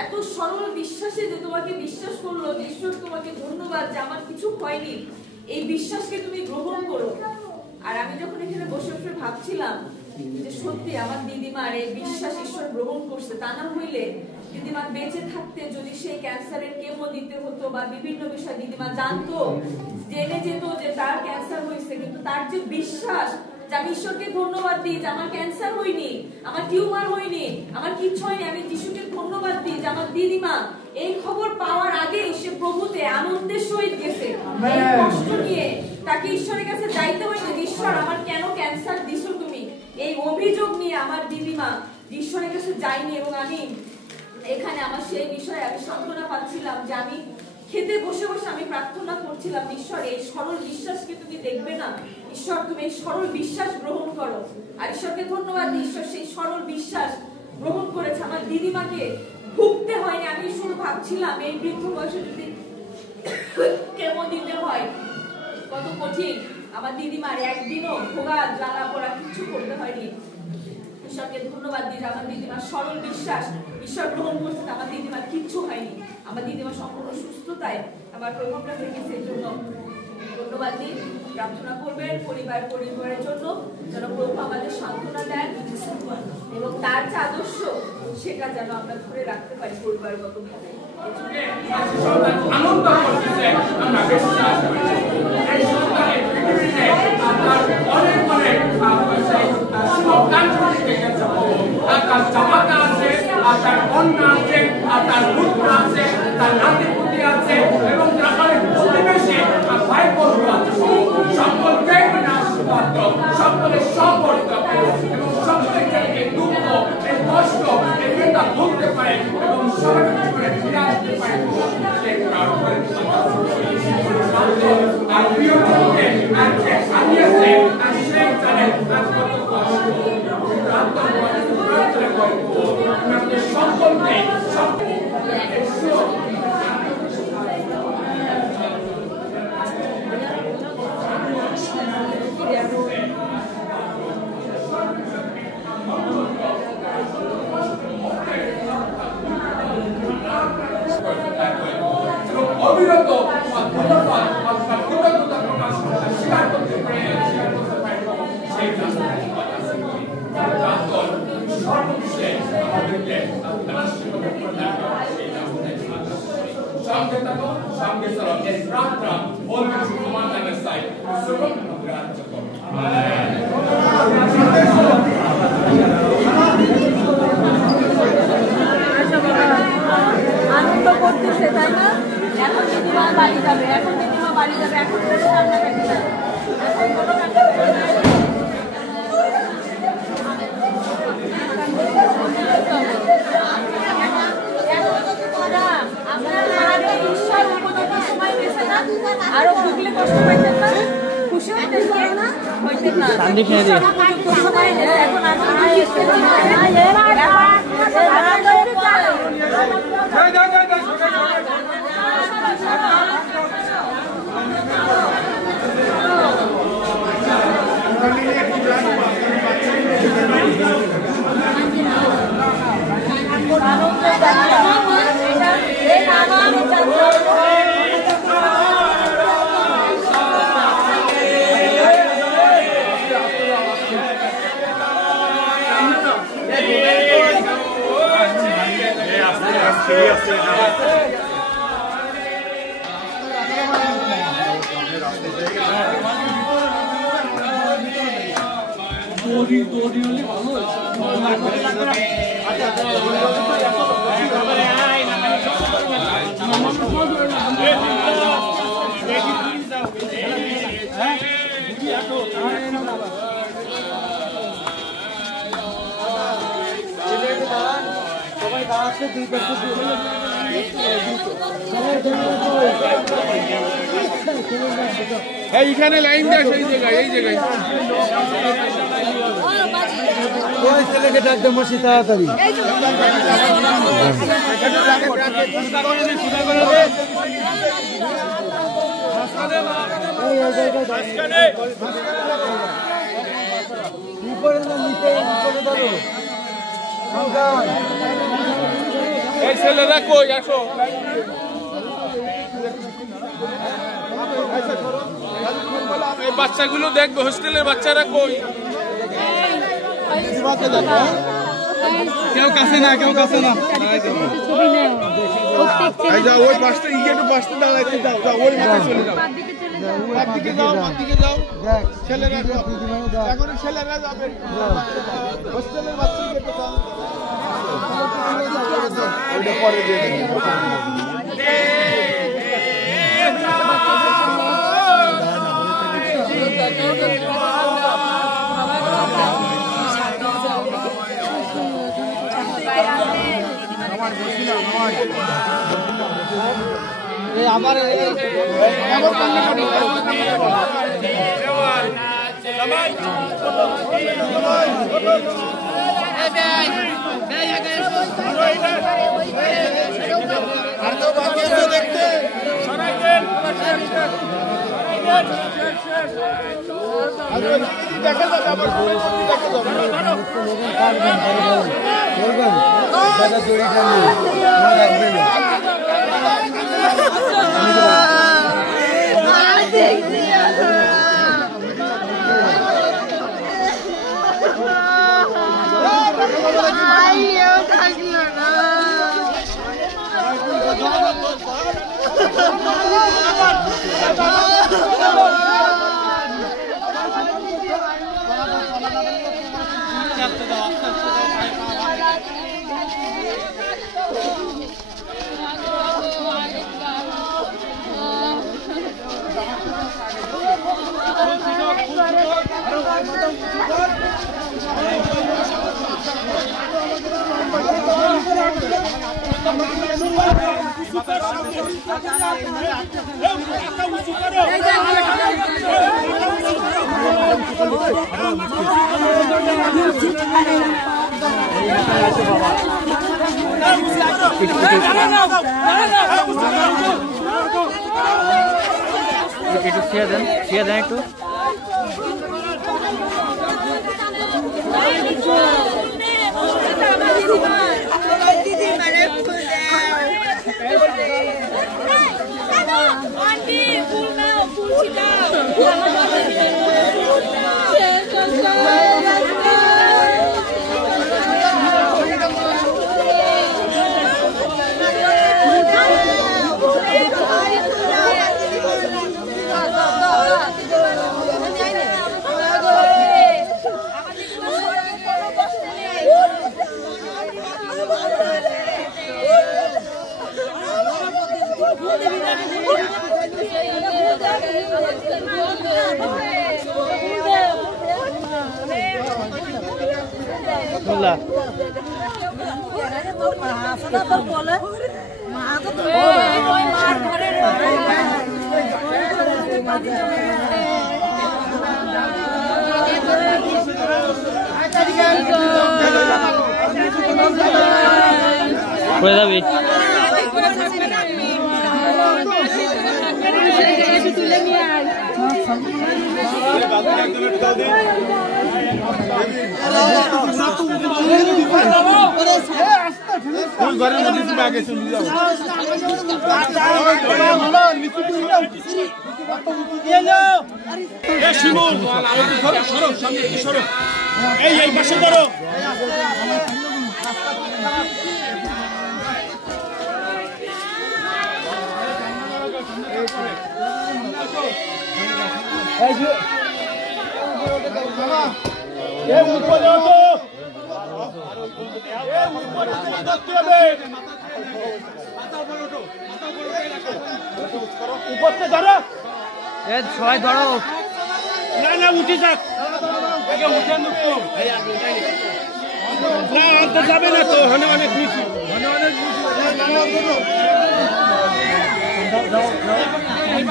এত সরল বিশ্বাসে যে তোমাকে বিশ্বাস করলো, যে ঈশ্বর তোমাকে ধন্যবাদ যে আমার কিছু হয়নি, এই বিশ্বাসকে তুমি গ্রহণ করো। আর আমি যখন এখানে বসে বসে ভাবছিলাম যে সত্যি আমার দিদিমার এই বিশ্বাস ঈশ্বর গ্রহণ করছে, তা না হইলে দিদিমার বেঁচে থাকতে যদি সেই ক্যান্সারের কেমো দিতে হতো বা বিভিন্ন বিষয় দিদিমা জানতো, জেনে যেত যে তার ক্যান্সার হয়েছে, কিন্তু তার যে বিশ্বাস যে আমি ঈশ্বরকে ধন্যবাদ দিই যে আমার ক্যান্সার হয়নি, আমার টিউমার হয়নি, আমার কিচ্ছু হয়নি, আমি যিশুকে ধন্যবাদ দিই যে আমার দিদিমা এই খবর পাওয়ার আগে সে প্রভুতে আনন্দের সহিত গেছে, এই কষ্ট নিয়ে তাকে ঈশ্বরের কাছে যাইতে হয়নি যে ঈশ্বর আমার কেন ক্যান্সার দিছো তুমি, এই অভিযোগ নিয়ে আমার দিদিমা ঈশ্বরের কাছে যায়নি। এবং আমি এখানে আমার সেই বিষয়ে আমি সান্ত্বনা পাচ্ছিলাম যে আমি খেতে বসে বসে আমি প্রার্থনা করছিলাম, ঈশ্বর এই সরল বিশ্বাসকে তুমি দেখবে না, ঈশ্বর তুমি এই সরল বিশ্বাস গ্রহণ করো। আর ঈশ্বরকে ধন্যবাদ দিই, ঈশ্বর সেই সরল বিশ্বাস গ্রহণ করেছে। আমার দিদিমাকে ভুগতে হয়নি। আমি শুধু ভাবছিলাম এই বৃদ্ধ বয়সে যদি কেমো দিতে হয় কত কঠিন। আমার দিদিমার একদিনও ভোগা জ্বালা পোড়া কিছু করতে হয়নি। ঈশ্বরকে ধন্যবাদ দিই যে আমার দিদিমার সরল বিশ্বাস ঈশ্বর গ্রহণ করছে, আমার দিদিমার কিচ্ছু হয়নি। আমার দিদিমা সম্পূর্ণ সুস্থতায় আমার প্রভাবটা থেকেছে। এই জন্য ধন্যবাদ দিই। প্রার্থনা করবেন পরিবারের জন্য যেন প্রভু আমাদের সান্ত্বনা দেন এবং তার যে আদর্শ সেটা যেন আমরা ধরে রাখতে পারি পরিবারগত ভাবে। আনন্দ করতেছে আমরা বিশ্বাস করি এই সন্তানের পৃথিবীতে আপনার অনেক অনেক সন্তান তার জামাতা আছে, আর তার কন্যা আছে, আর তার পুত্র আছে, তার নাতি পুতি আছে এবং তার প্রতিবেশী ভাই বোন আছে। সকলকে আশীর্বাদ সকলে সকর্তব্য এবং সকলকে এই দুঃখ এই কষ্ট এই বেদনা ভুগতে পারে এবং সবাইকে করে ফিরে আসতে পারে সেই প্রার্থনা আর প্রিয় বন্ধুকে আজকে সাজিয়েছে আর সেই জানে আর কত কষ্ট প্রার্থনা করবো আমাদের সকলকে অবিরত ধন্যবাদ কৃতজ্ঞতা প্রকাশ স্বীকার করতে পারে সেই সর্বশেষ আমাদেরকে সঙ্গে থাকো সঙ্গে চলো এই প্রার্থনা বলবে সমাধানের সাই আনন্দ করতেছে তাই না? এখন দিদিমা বাড়ি যাবে, এখন দিদিমা বাড়ি যাবে, এখন কোনো কান্নাকাটি নাই, এখন কোনো কান্নাকাটি নাই। আরো ভুগলে কষ্ট পাইতেন না, খুশি হইতেন না, হইতেন না। সময় এখন এইখানে লাইন দেয় সেই জায়গায় এই জায়গায় ওই ছেলেকে ডাক দে মসি তাড়াতাড়ি এই ছেলেরা কই আসো এই বাচ্চাগুলো দেখবে হোস্টেলের বাচ্চারা কই কেউ কাছে না কেউ কাছে না ওই পাশটা একটু পাশটা দাঁড়াইতে যাও যাও ওই মাথায় চলে যাও একদিকে যাও একদিকে যাও ছেলেরা এখন ছেলেরা যাবে হোস্টেলের বাচ্চাদের ওইটা পরে দিয়ে আবার একটু ছিঁড়ে দেন একটু। কোথায় যাবি? ঘরের মধ্যে আগে চলে যাবো। এই পাশে ধরো। সবাই ধরো। না উঠে যাক, উঠে না যাবে না তো। অনেক নিচু এই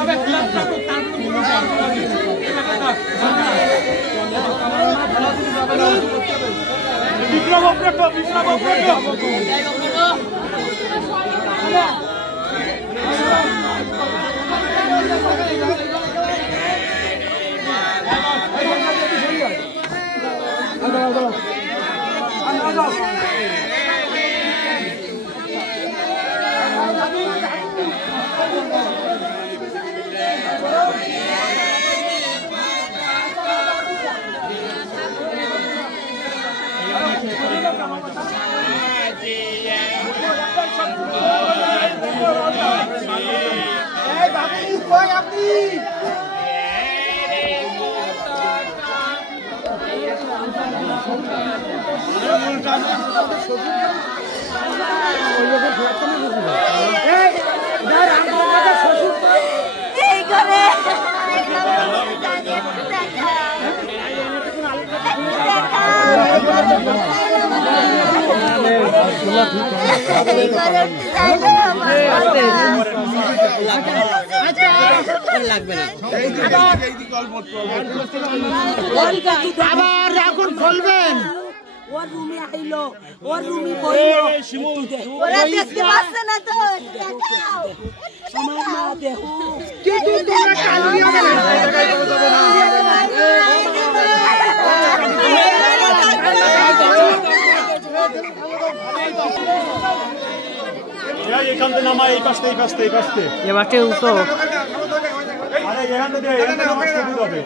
আবার এখন খুলবেন ওর রুমে আইলো ওর রুমে বইলো ওরা দেখতে পাচ্ছে না তো আমার মা দেখো কিন্তু তোমরা কালিয়া এখান থেকে নামা এই পাশে এবারে উঠো আরে এখান থেকে নামা শুরু হবে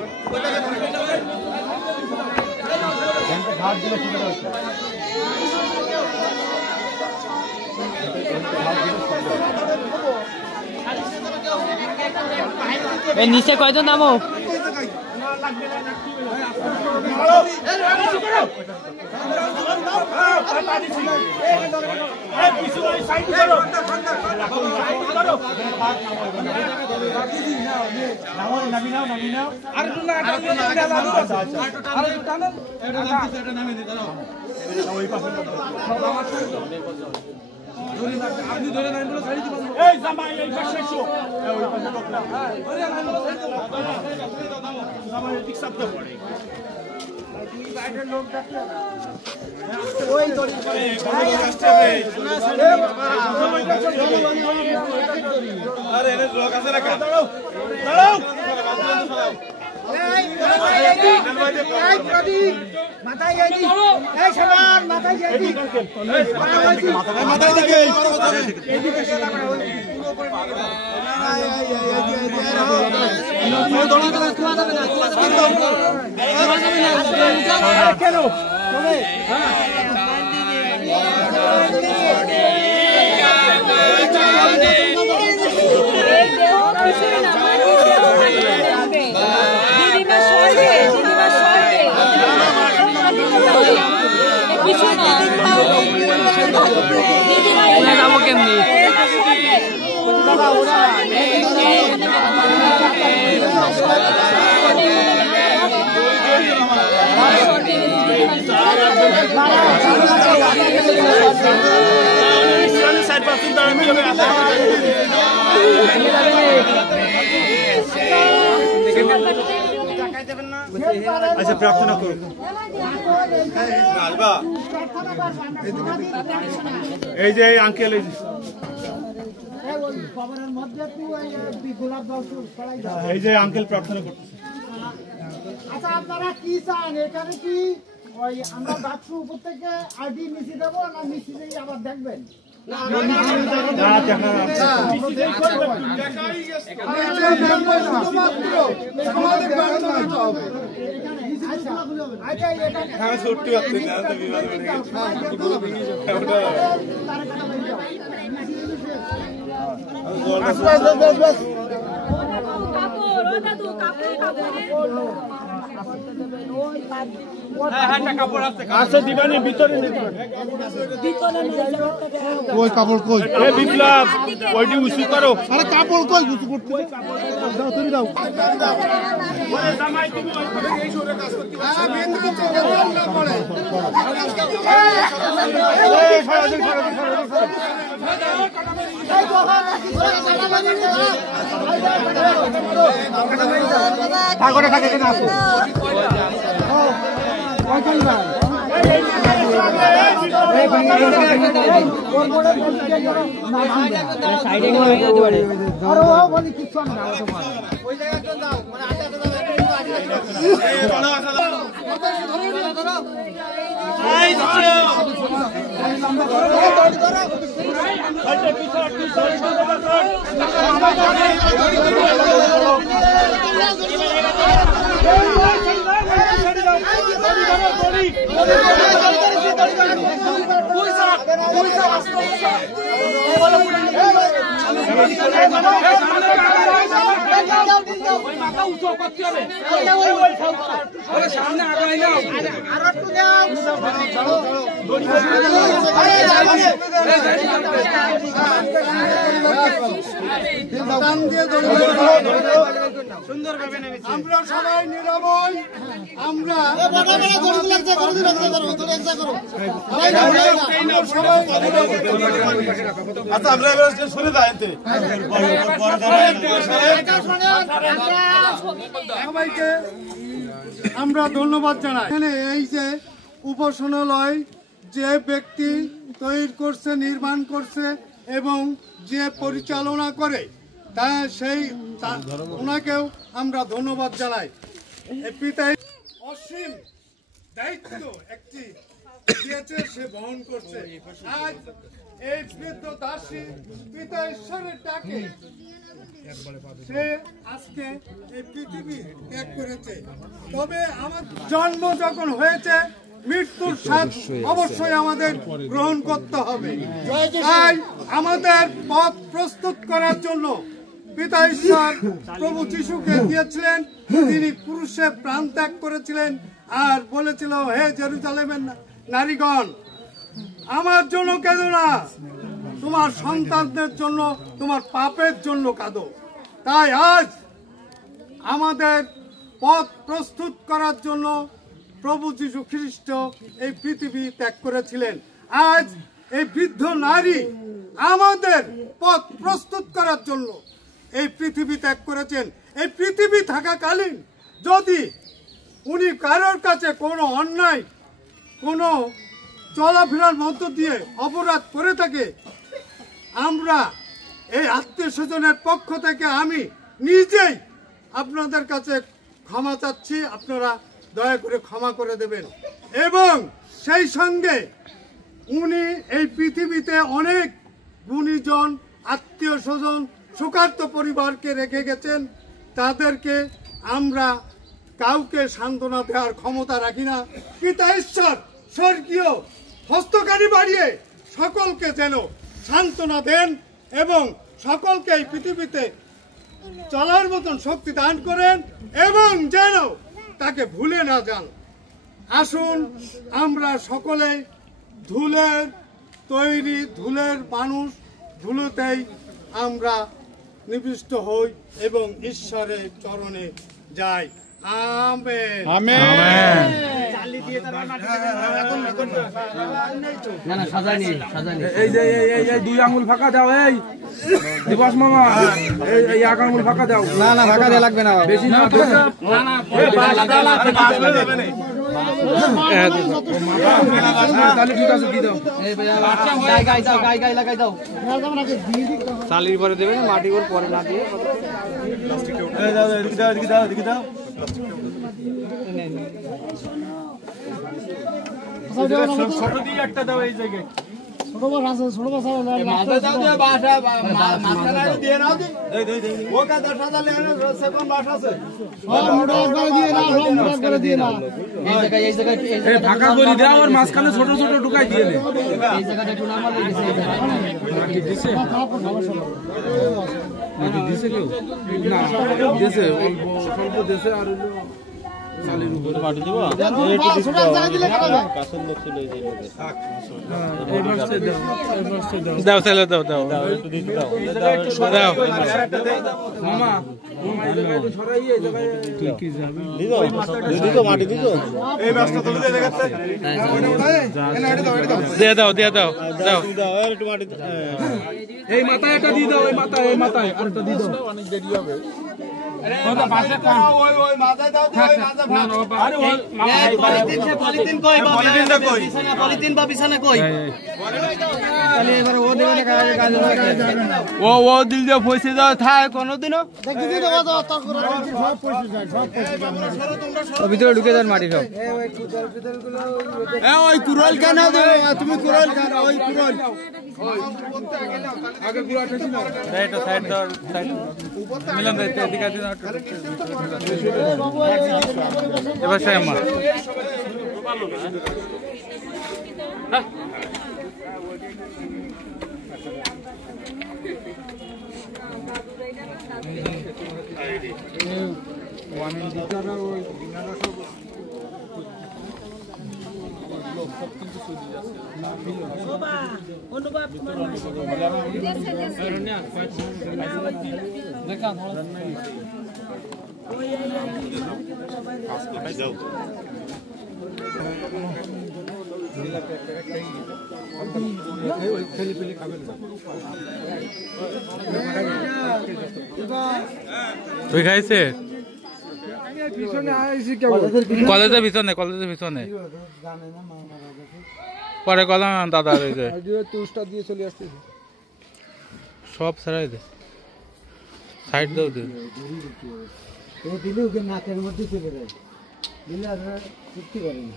ঘাট দিলে ঠিক আছে এই নিচে কয়জন নামো আপনি ধরে নাই বলে ছাড়ি দিবেন এই জামাই এই পাশে এসো ওই পাশে লোকলা ধরে নাই বলে ছাড়ি দাও জামাই ঠিক শব্দ পড়ে তুই বাইরের লোক ডাকলে ওই দড়ি করে আসছে রে আরে এনে লোক আছে না দাঁড়াও দাঁড়াও মাথায় গেছি এই সমান মাথায় গেছি মাথায় দিকে এইদিকে কেন কেমনি আচ্ছা প্রার্থনা করো এই যে আঙ্কেল এই যে আঙ্কেল প্রার্থনা করতেছে আচ্ছা আপনারা কি চান এখানে কি ওই আমরা ডাকসু উপর থেকে আইডি মিশি দেবো না মিশিয়েই আবার দেখবেন আচ্ছা দিবানি ভিতরে ওই কাপড় কই এ বিপ্লব ওইটি উঁচু করো আরে কাপড় কই উঁচু করতে দাও তুমি দাও ওরে জামাই তুমি ওইভাবে এই সরে কাজ করতে পারছো না বেন করতে না পড়ে এই ফারাদিন ঠাকুরে থাকে কেন আসো সামনে ওই মাথা উঁচু করতে হবে সামনে আগাই নাও আর একটু দাও আমরা সবাই নিরাময় আমরা আচ্ছা আমরা এবার শুনে যাই সবাইকে আমরা ধন্যবাদ জানাই। এই যে উপাসনালয় যে ব্যক্তি তৈরি করছে, নির্মাণ করছে এবং যে পরিচালনা করে তা ওনাকেও আমরা ধন্যবাদ জানাই। পিতাই অসীম দায়িত্ব একটি দিয়েছে, সে বহন করছে। আজ এই বৃদ্ধ দাসী পিতা ঈশ্বরের ডাকে সে আজকে এই পৃথিবী ত্যাগ করেছে। তবে আমার জন্ম যখন হয়েছে, মৃত্যুর স্বাদ অবশ্যই আমাদের গ্রহণ করতে হবে। তাই আমাদের পথ প্রস্তুত করার জন্য পিতা ঈশ্বর প্রভু যিশুকে দিয়েছিলেন। তিনি পুরুষের প্রাণ ত্যাগ করেছিলেন আর বলেছিল, হে জেরুজালেমের নারীগণ, আমার জন্য কেঁদো না, তোমার সন্তানদের জন্য, তোমার পাপের জন্য কাঁদো। তাই আজ আমাদের পথ প্রস্তুত করার জন্য প্রভু যীশু খ্রিস্ট এই পৃথিবী ত্যাগ করেছিলেন। আজ এই বৃদ্ধ নারী আমাদের পথ প্রস্তুত করার জন্য এই পৃথিবী ত্যাগ করেছেন। এই পৃথিবী থাকাকালীন যদি উনি কারোর কাছে কোনো অন্যায়, কোনো চলাফেরার মধ্য দিয়ে অপরাধ করে থাকে, আমরা এই আত্মীয় স্বজনের পক্ষ থেকে আমি নিজেই আপনাদের কাছে ক্ষমা চাচ্ছি। আপনারা দয়া করে ক্ষমা করে দেবেন। এবং সেই সঙ্গে উনি এই পৃথিবীতে অনেক গুণীজন, আত্মীয় স্বজন, শোকার্ত পরিবারকে রেখে গেছেন। তাদেরকে আমরা কাউকে সান্ত্বনা দেওয়ার ক্ষমতা রাখি না। পিতা ঈশ্বর স্বর্গীয় হস্তকারী বাড়িয়ে সকলকে যেন সান্ত্বনা দেন এবং সকলকে এই পৃথিবীতে চলার মতন শক্তি দান করেন এবং যেন তাকে ভুলে না যান। আসুন আমরা সকলে ধুলের তৈরি, ধুলের মানুষ, ধুলোতেই আমরা নিবিষ্ট হই এবং ঈশ্বরের চরণে যাই। আমেন। আমেন। এই যে এই দুই আঙ্গুল ফাঁকা দাও, এই দিবস মামা, এই এক আঙ্গুল ফাঁকা দাও। না না, ফাঁকা দেওয়া লাগবে না, বেশি না। তাহলে ঠিক আছে, দিয়ে দাও। চালির পরে দেবে না, মাটির পরে না দিয়ে ছোট দিয়ে একটা দাও এই জায়গায়। ছোট বাস আছে, ছোট বাস আছে, মাথা দাও দিয়ে বাসা মাথা না দিয়ে নাও দি ও কাদা সাজালে সেকন্ড বাস আছে, সব মুড়া করে দিয়ে না, সব মুড়া করে দিয়ে না। এই জায়গায় এই ফাঁকা করে দাও আর মাঝখানে ছোট ছোট ঢুকাই দিয়ে নে। এই জায়গাটা একটু নামা দিছে, মাটি দিছে, মাটি দিছে কেউ না দিছে, অল্প স্বল্প দিছে। আর চালের উপরে মাটি দিব, দাও চালে দাও দাও দাও মামা, দিয়ে দাও দিয়ে দাও দাও, এই মাথায় একটা দিয়ে দাও, এই মাথায়, এই মাথায় আরেকটা দিয়ে দাও, অনেক দেরি হবে। ও দিল দিয়ে পয়সা দেওয়া থাকে কোনোদিনও ভিতরে ঢুকে যান মাটি সব। ওই কুরল কেন তুমি, কুরল কেন, ওই কুরল আগে গুলো আঠেছি না, এটা সাইড দাও, সাইড মিলন দাও, এদিকে আছে না। এবার সে আমার তুই খাইছে কলেজের পিছনে পরে কলাম দাদা দিয়ে চলে আসছে সব ছাড়াই দে সাইড দাও দে দিলে ওকে নাকের মধ্যে চলে যায় দিলে আপনারা তৃপ্তি করেন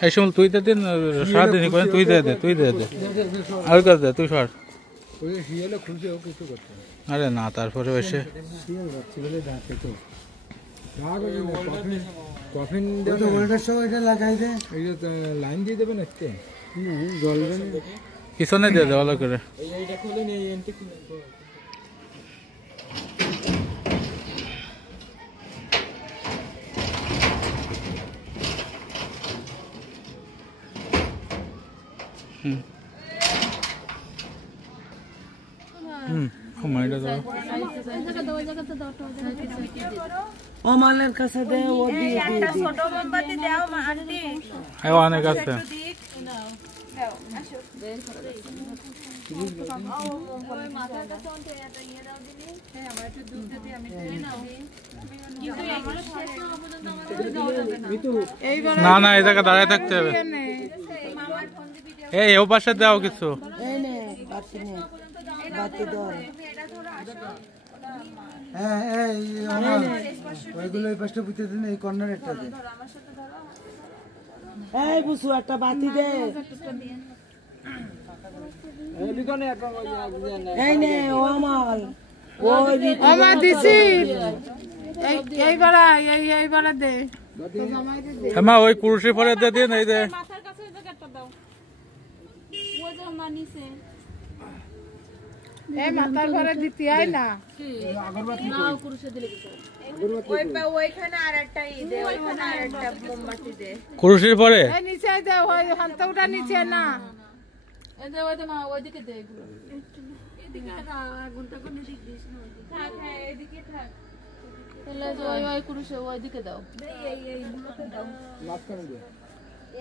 এই সময় তুই দে দিন সারাদিন করে তুই দে আর কাজ দে তুই সর আরে না তারপরে এসে কফিন লাগাই দে লাইন দিয়ে দেবেন একটু জ্বলবে পিছনে দিয়ে দে ভালো করে অমালের কাছে দে ও দিয়ে একটা ছোট মোমবাতি দাও আন্টি অনেক আছে না না এই জায়গা দাঁড়ায় থাকতে হবে এই ও পাশে দাও কিছু ওইগুলো এই পাশটা বুঝতে দিন এই কর্নার একটা দে এই বুসু একটা বাতি দে এই নে ও আমাল ওমা দিছি এই বাড়া দে মা ওই কুরুশি পরে দে দিন এই দে মাথার কাছে একটা দাও ও যে মানিছে এই মাথার ঘরে দিতে আই না নাও কুরুশে দিলে কিছু ওইখানে আরেকটা দে ওইখানে আরেকটা মোমবাতি দে কুরুশির পরে এই নিচে দে ওই হান্তটা নিচে না এই যে ওইটা মা ওইদিকে দে এগুলো এদিকে আগুনটা কোন দিক দিস না থাক হ্যাঁ এদিকে থাক তাহলে যে ওই কুরুশে ওইদিকে দাও এই গুলোতে দাও লাভ করে দে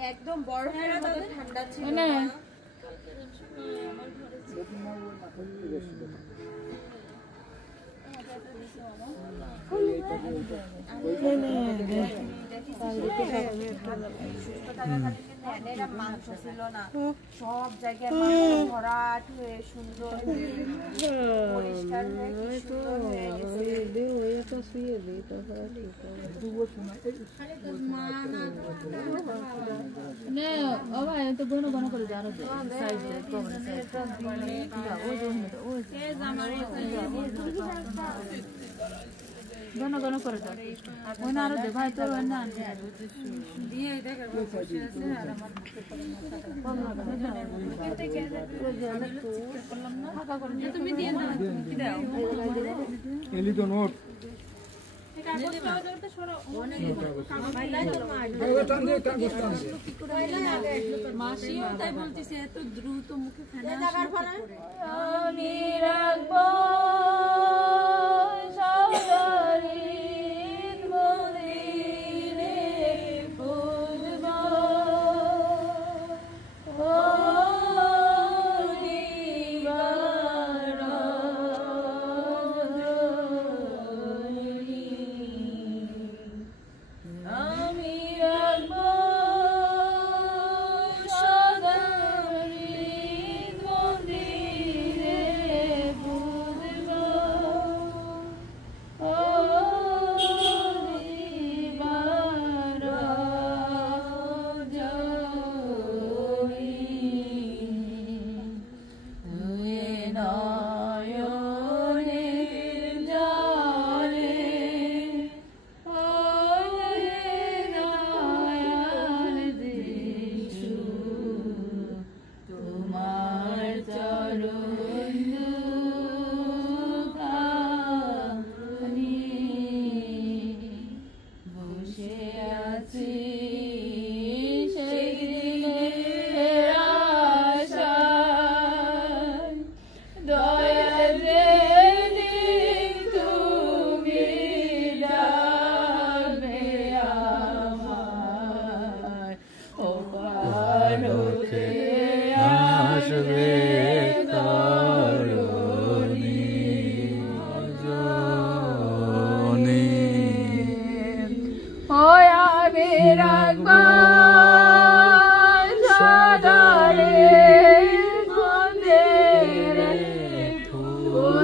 একদম বরফের মতো ঠান্ডা ছিল না মাংস ছিল না সব জায়গায় মাংস ভরাট হয়ে সুন্দর পরিষ্কার ও ভাই তো ঘন ঘন করে জানো সাইড দে কভার ঘন ঘন করে দাও ওই না আরো দে ভাই তোর ওই না দিয়ে দেখ বসে আছে আর আমার তুমি দিয়ে দাও এলি তো নোট মাসিও তাই বলতেছে এত দ্রুত মুখে ফেনা আমি রাখবো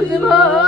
বুঝবো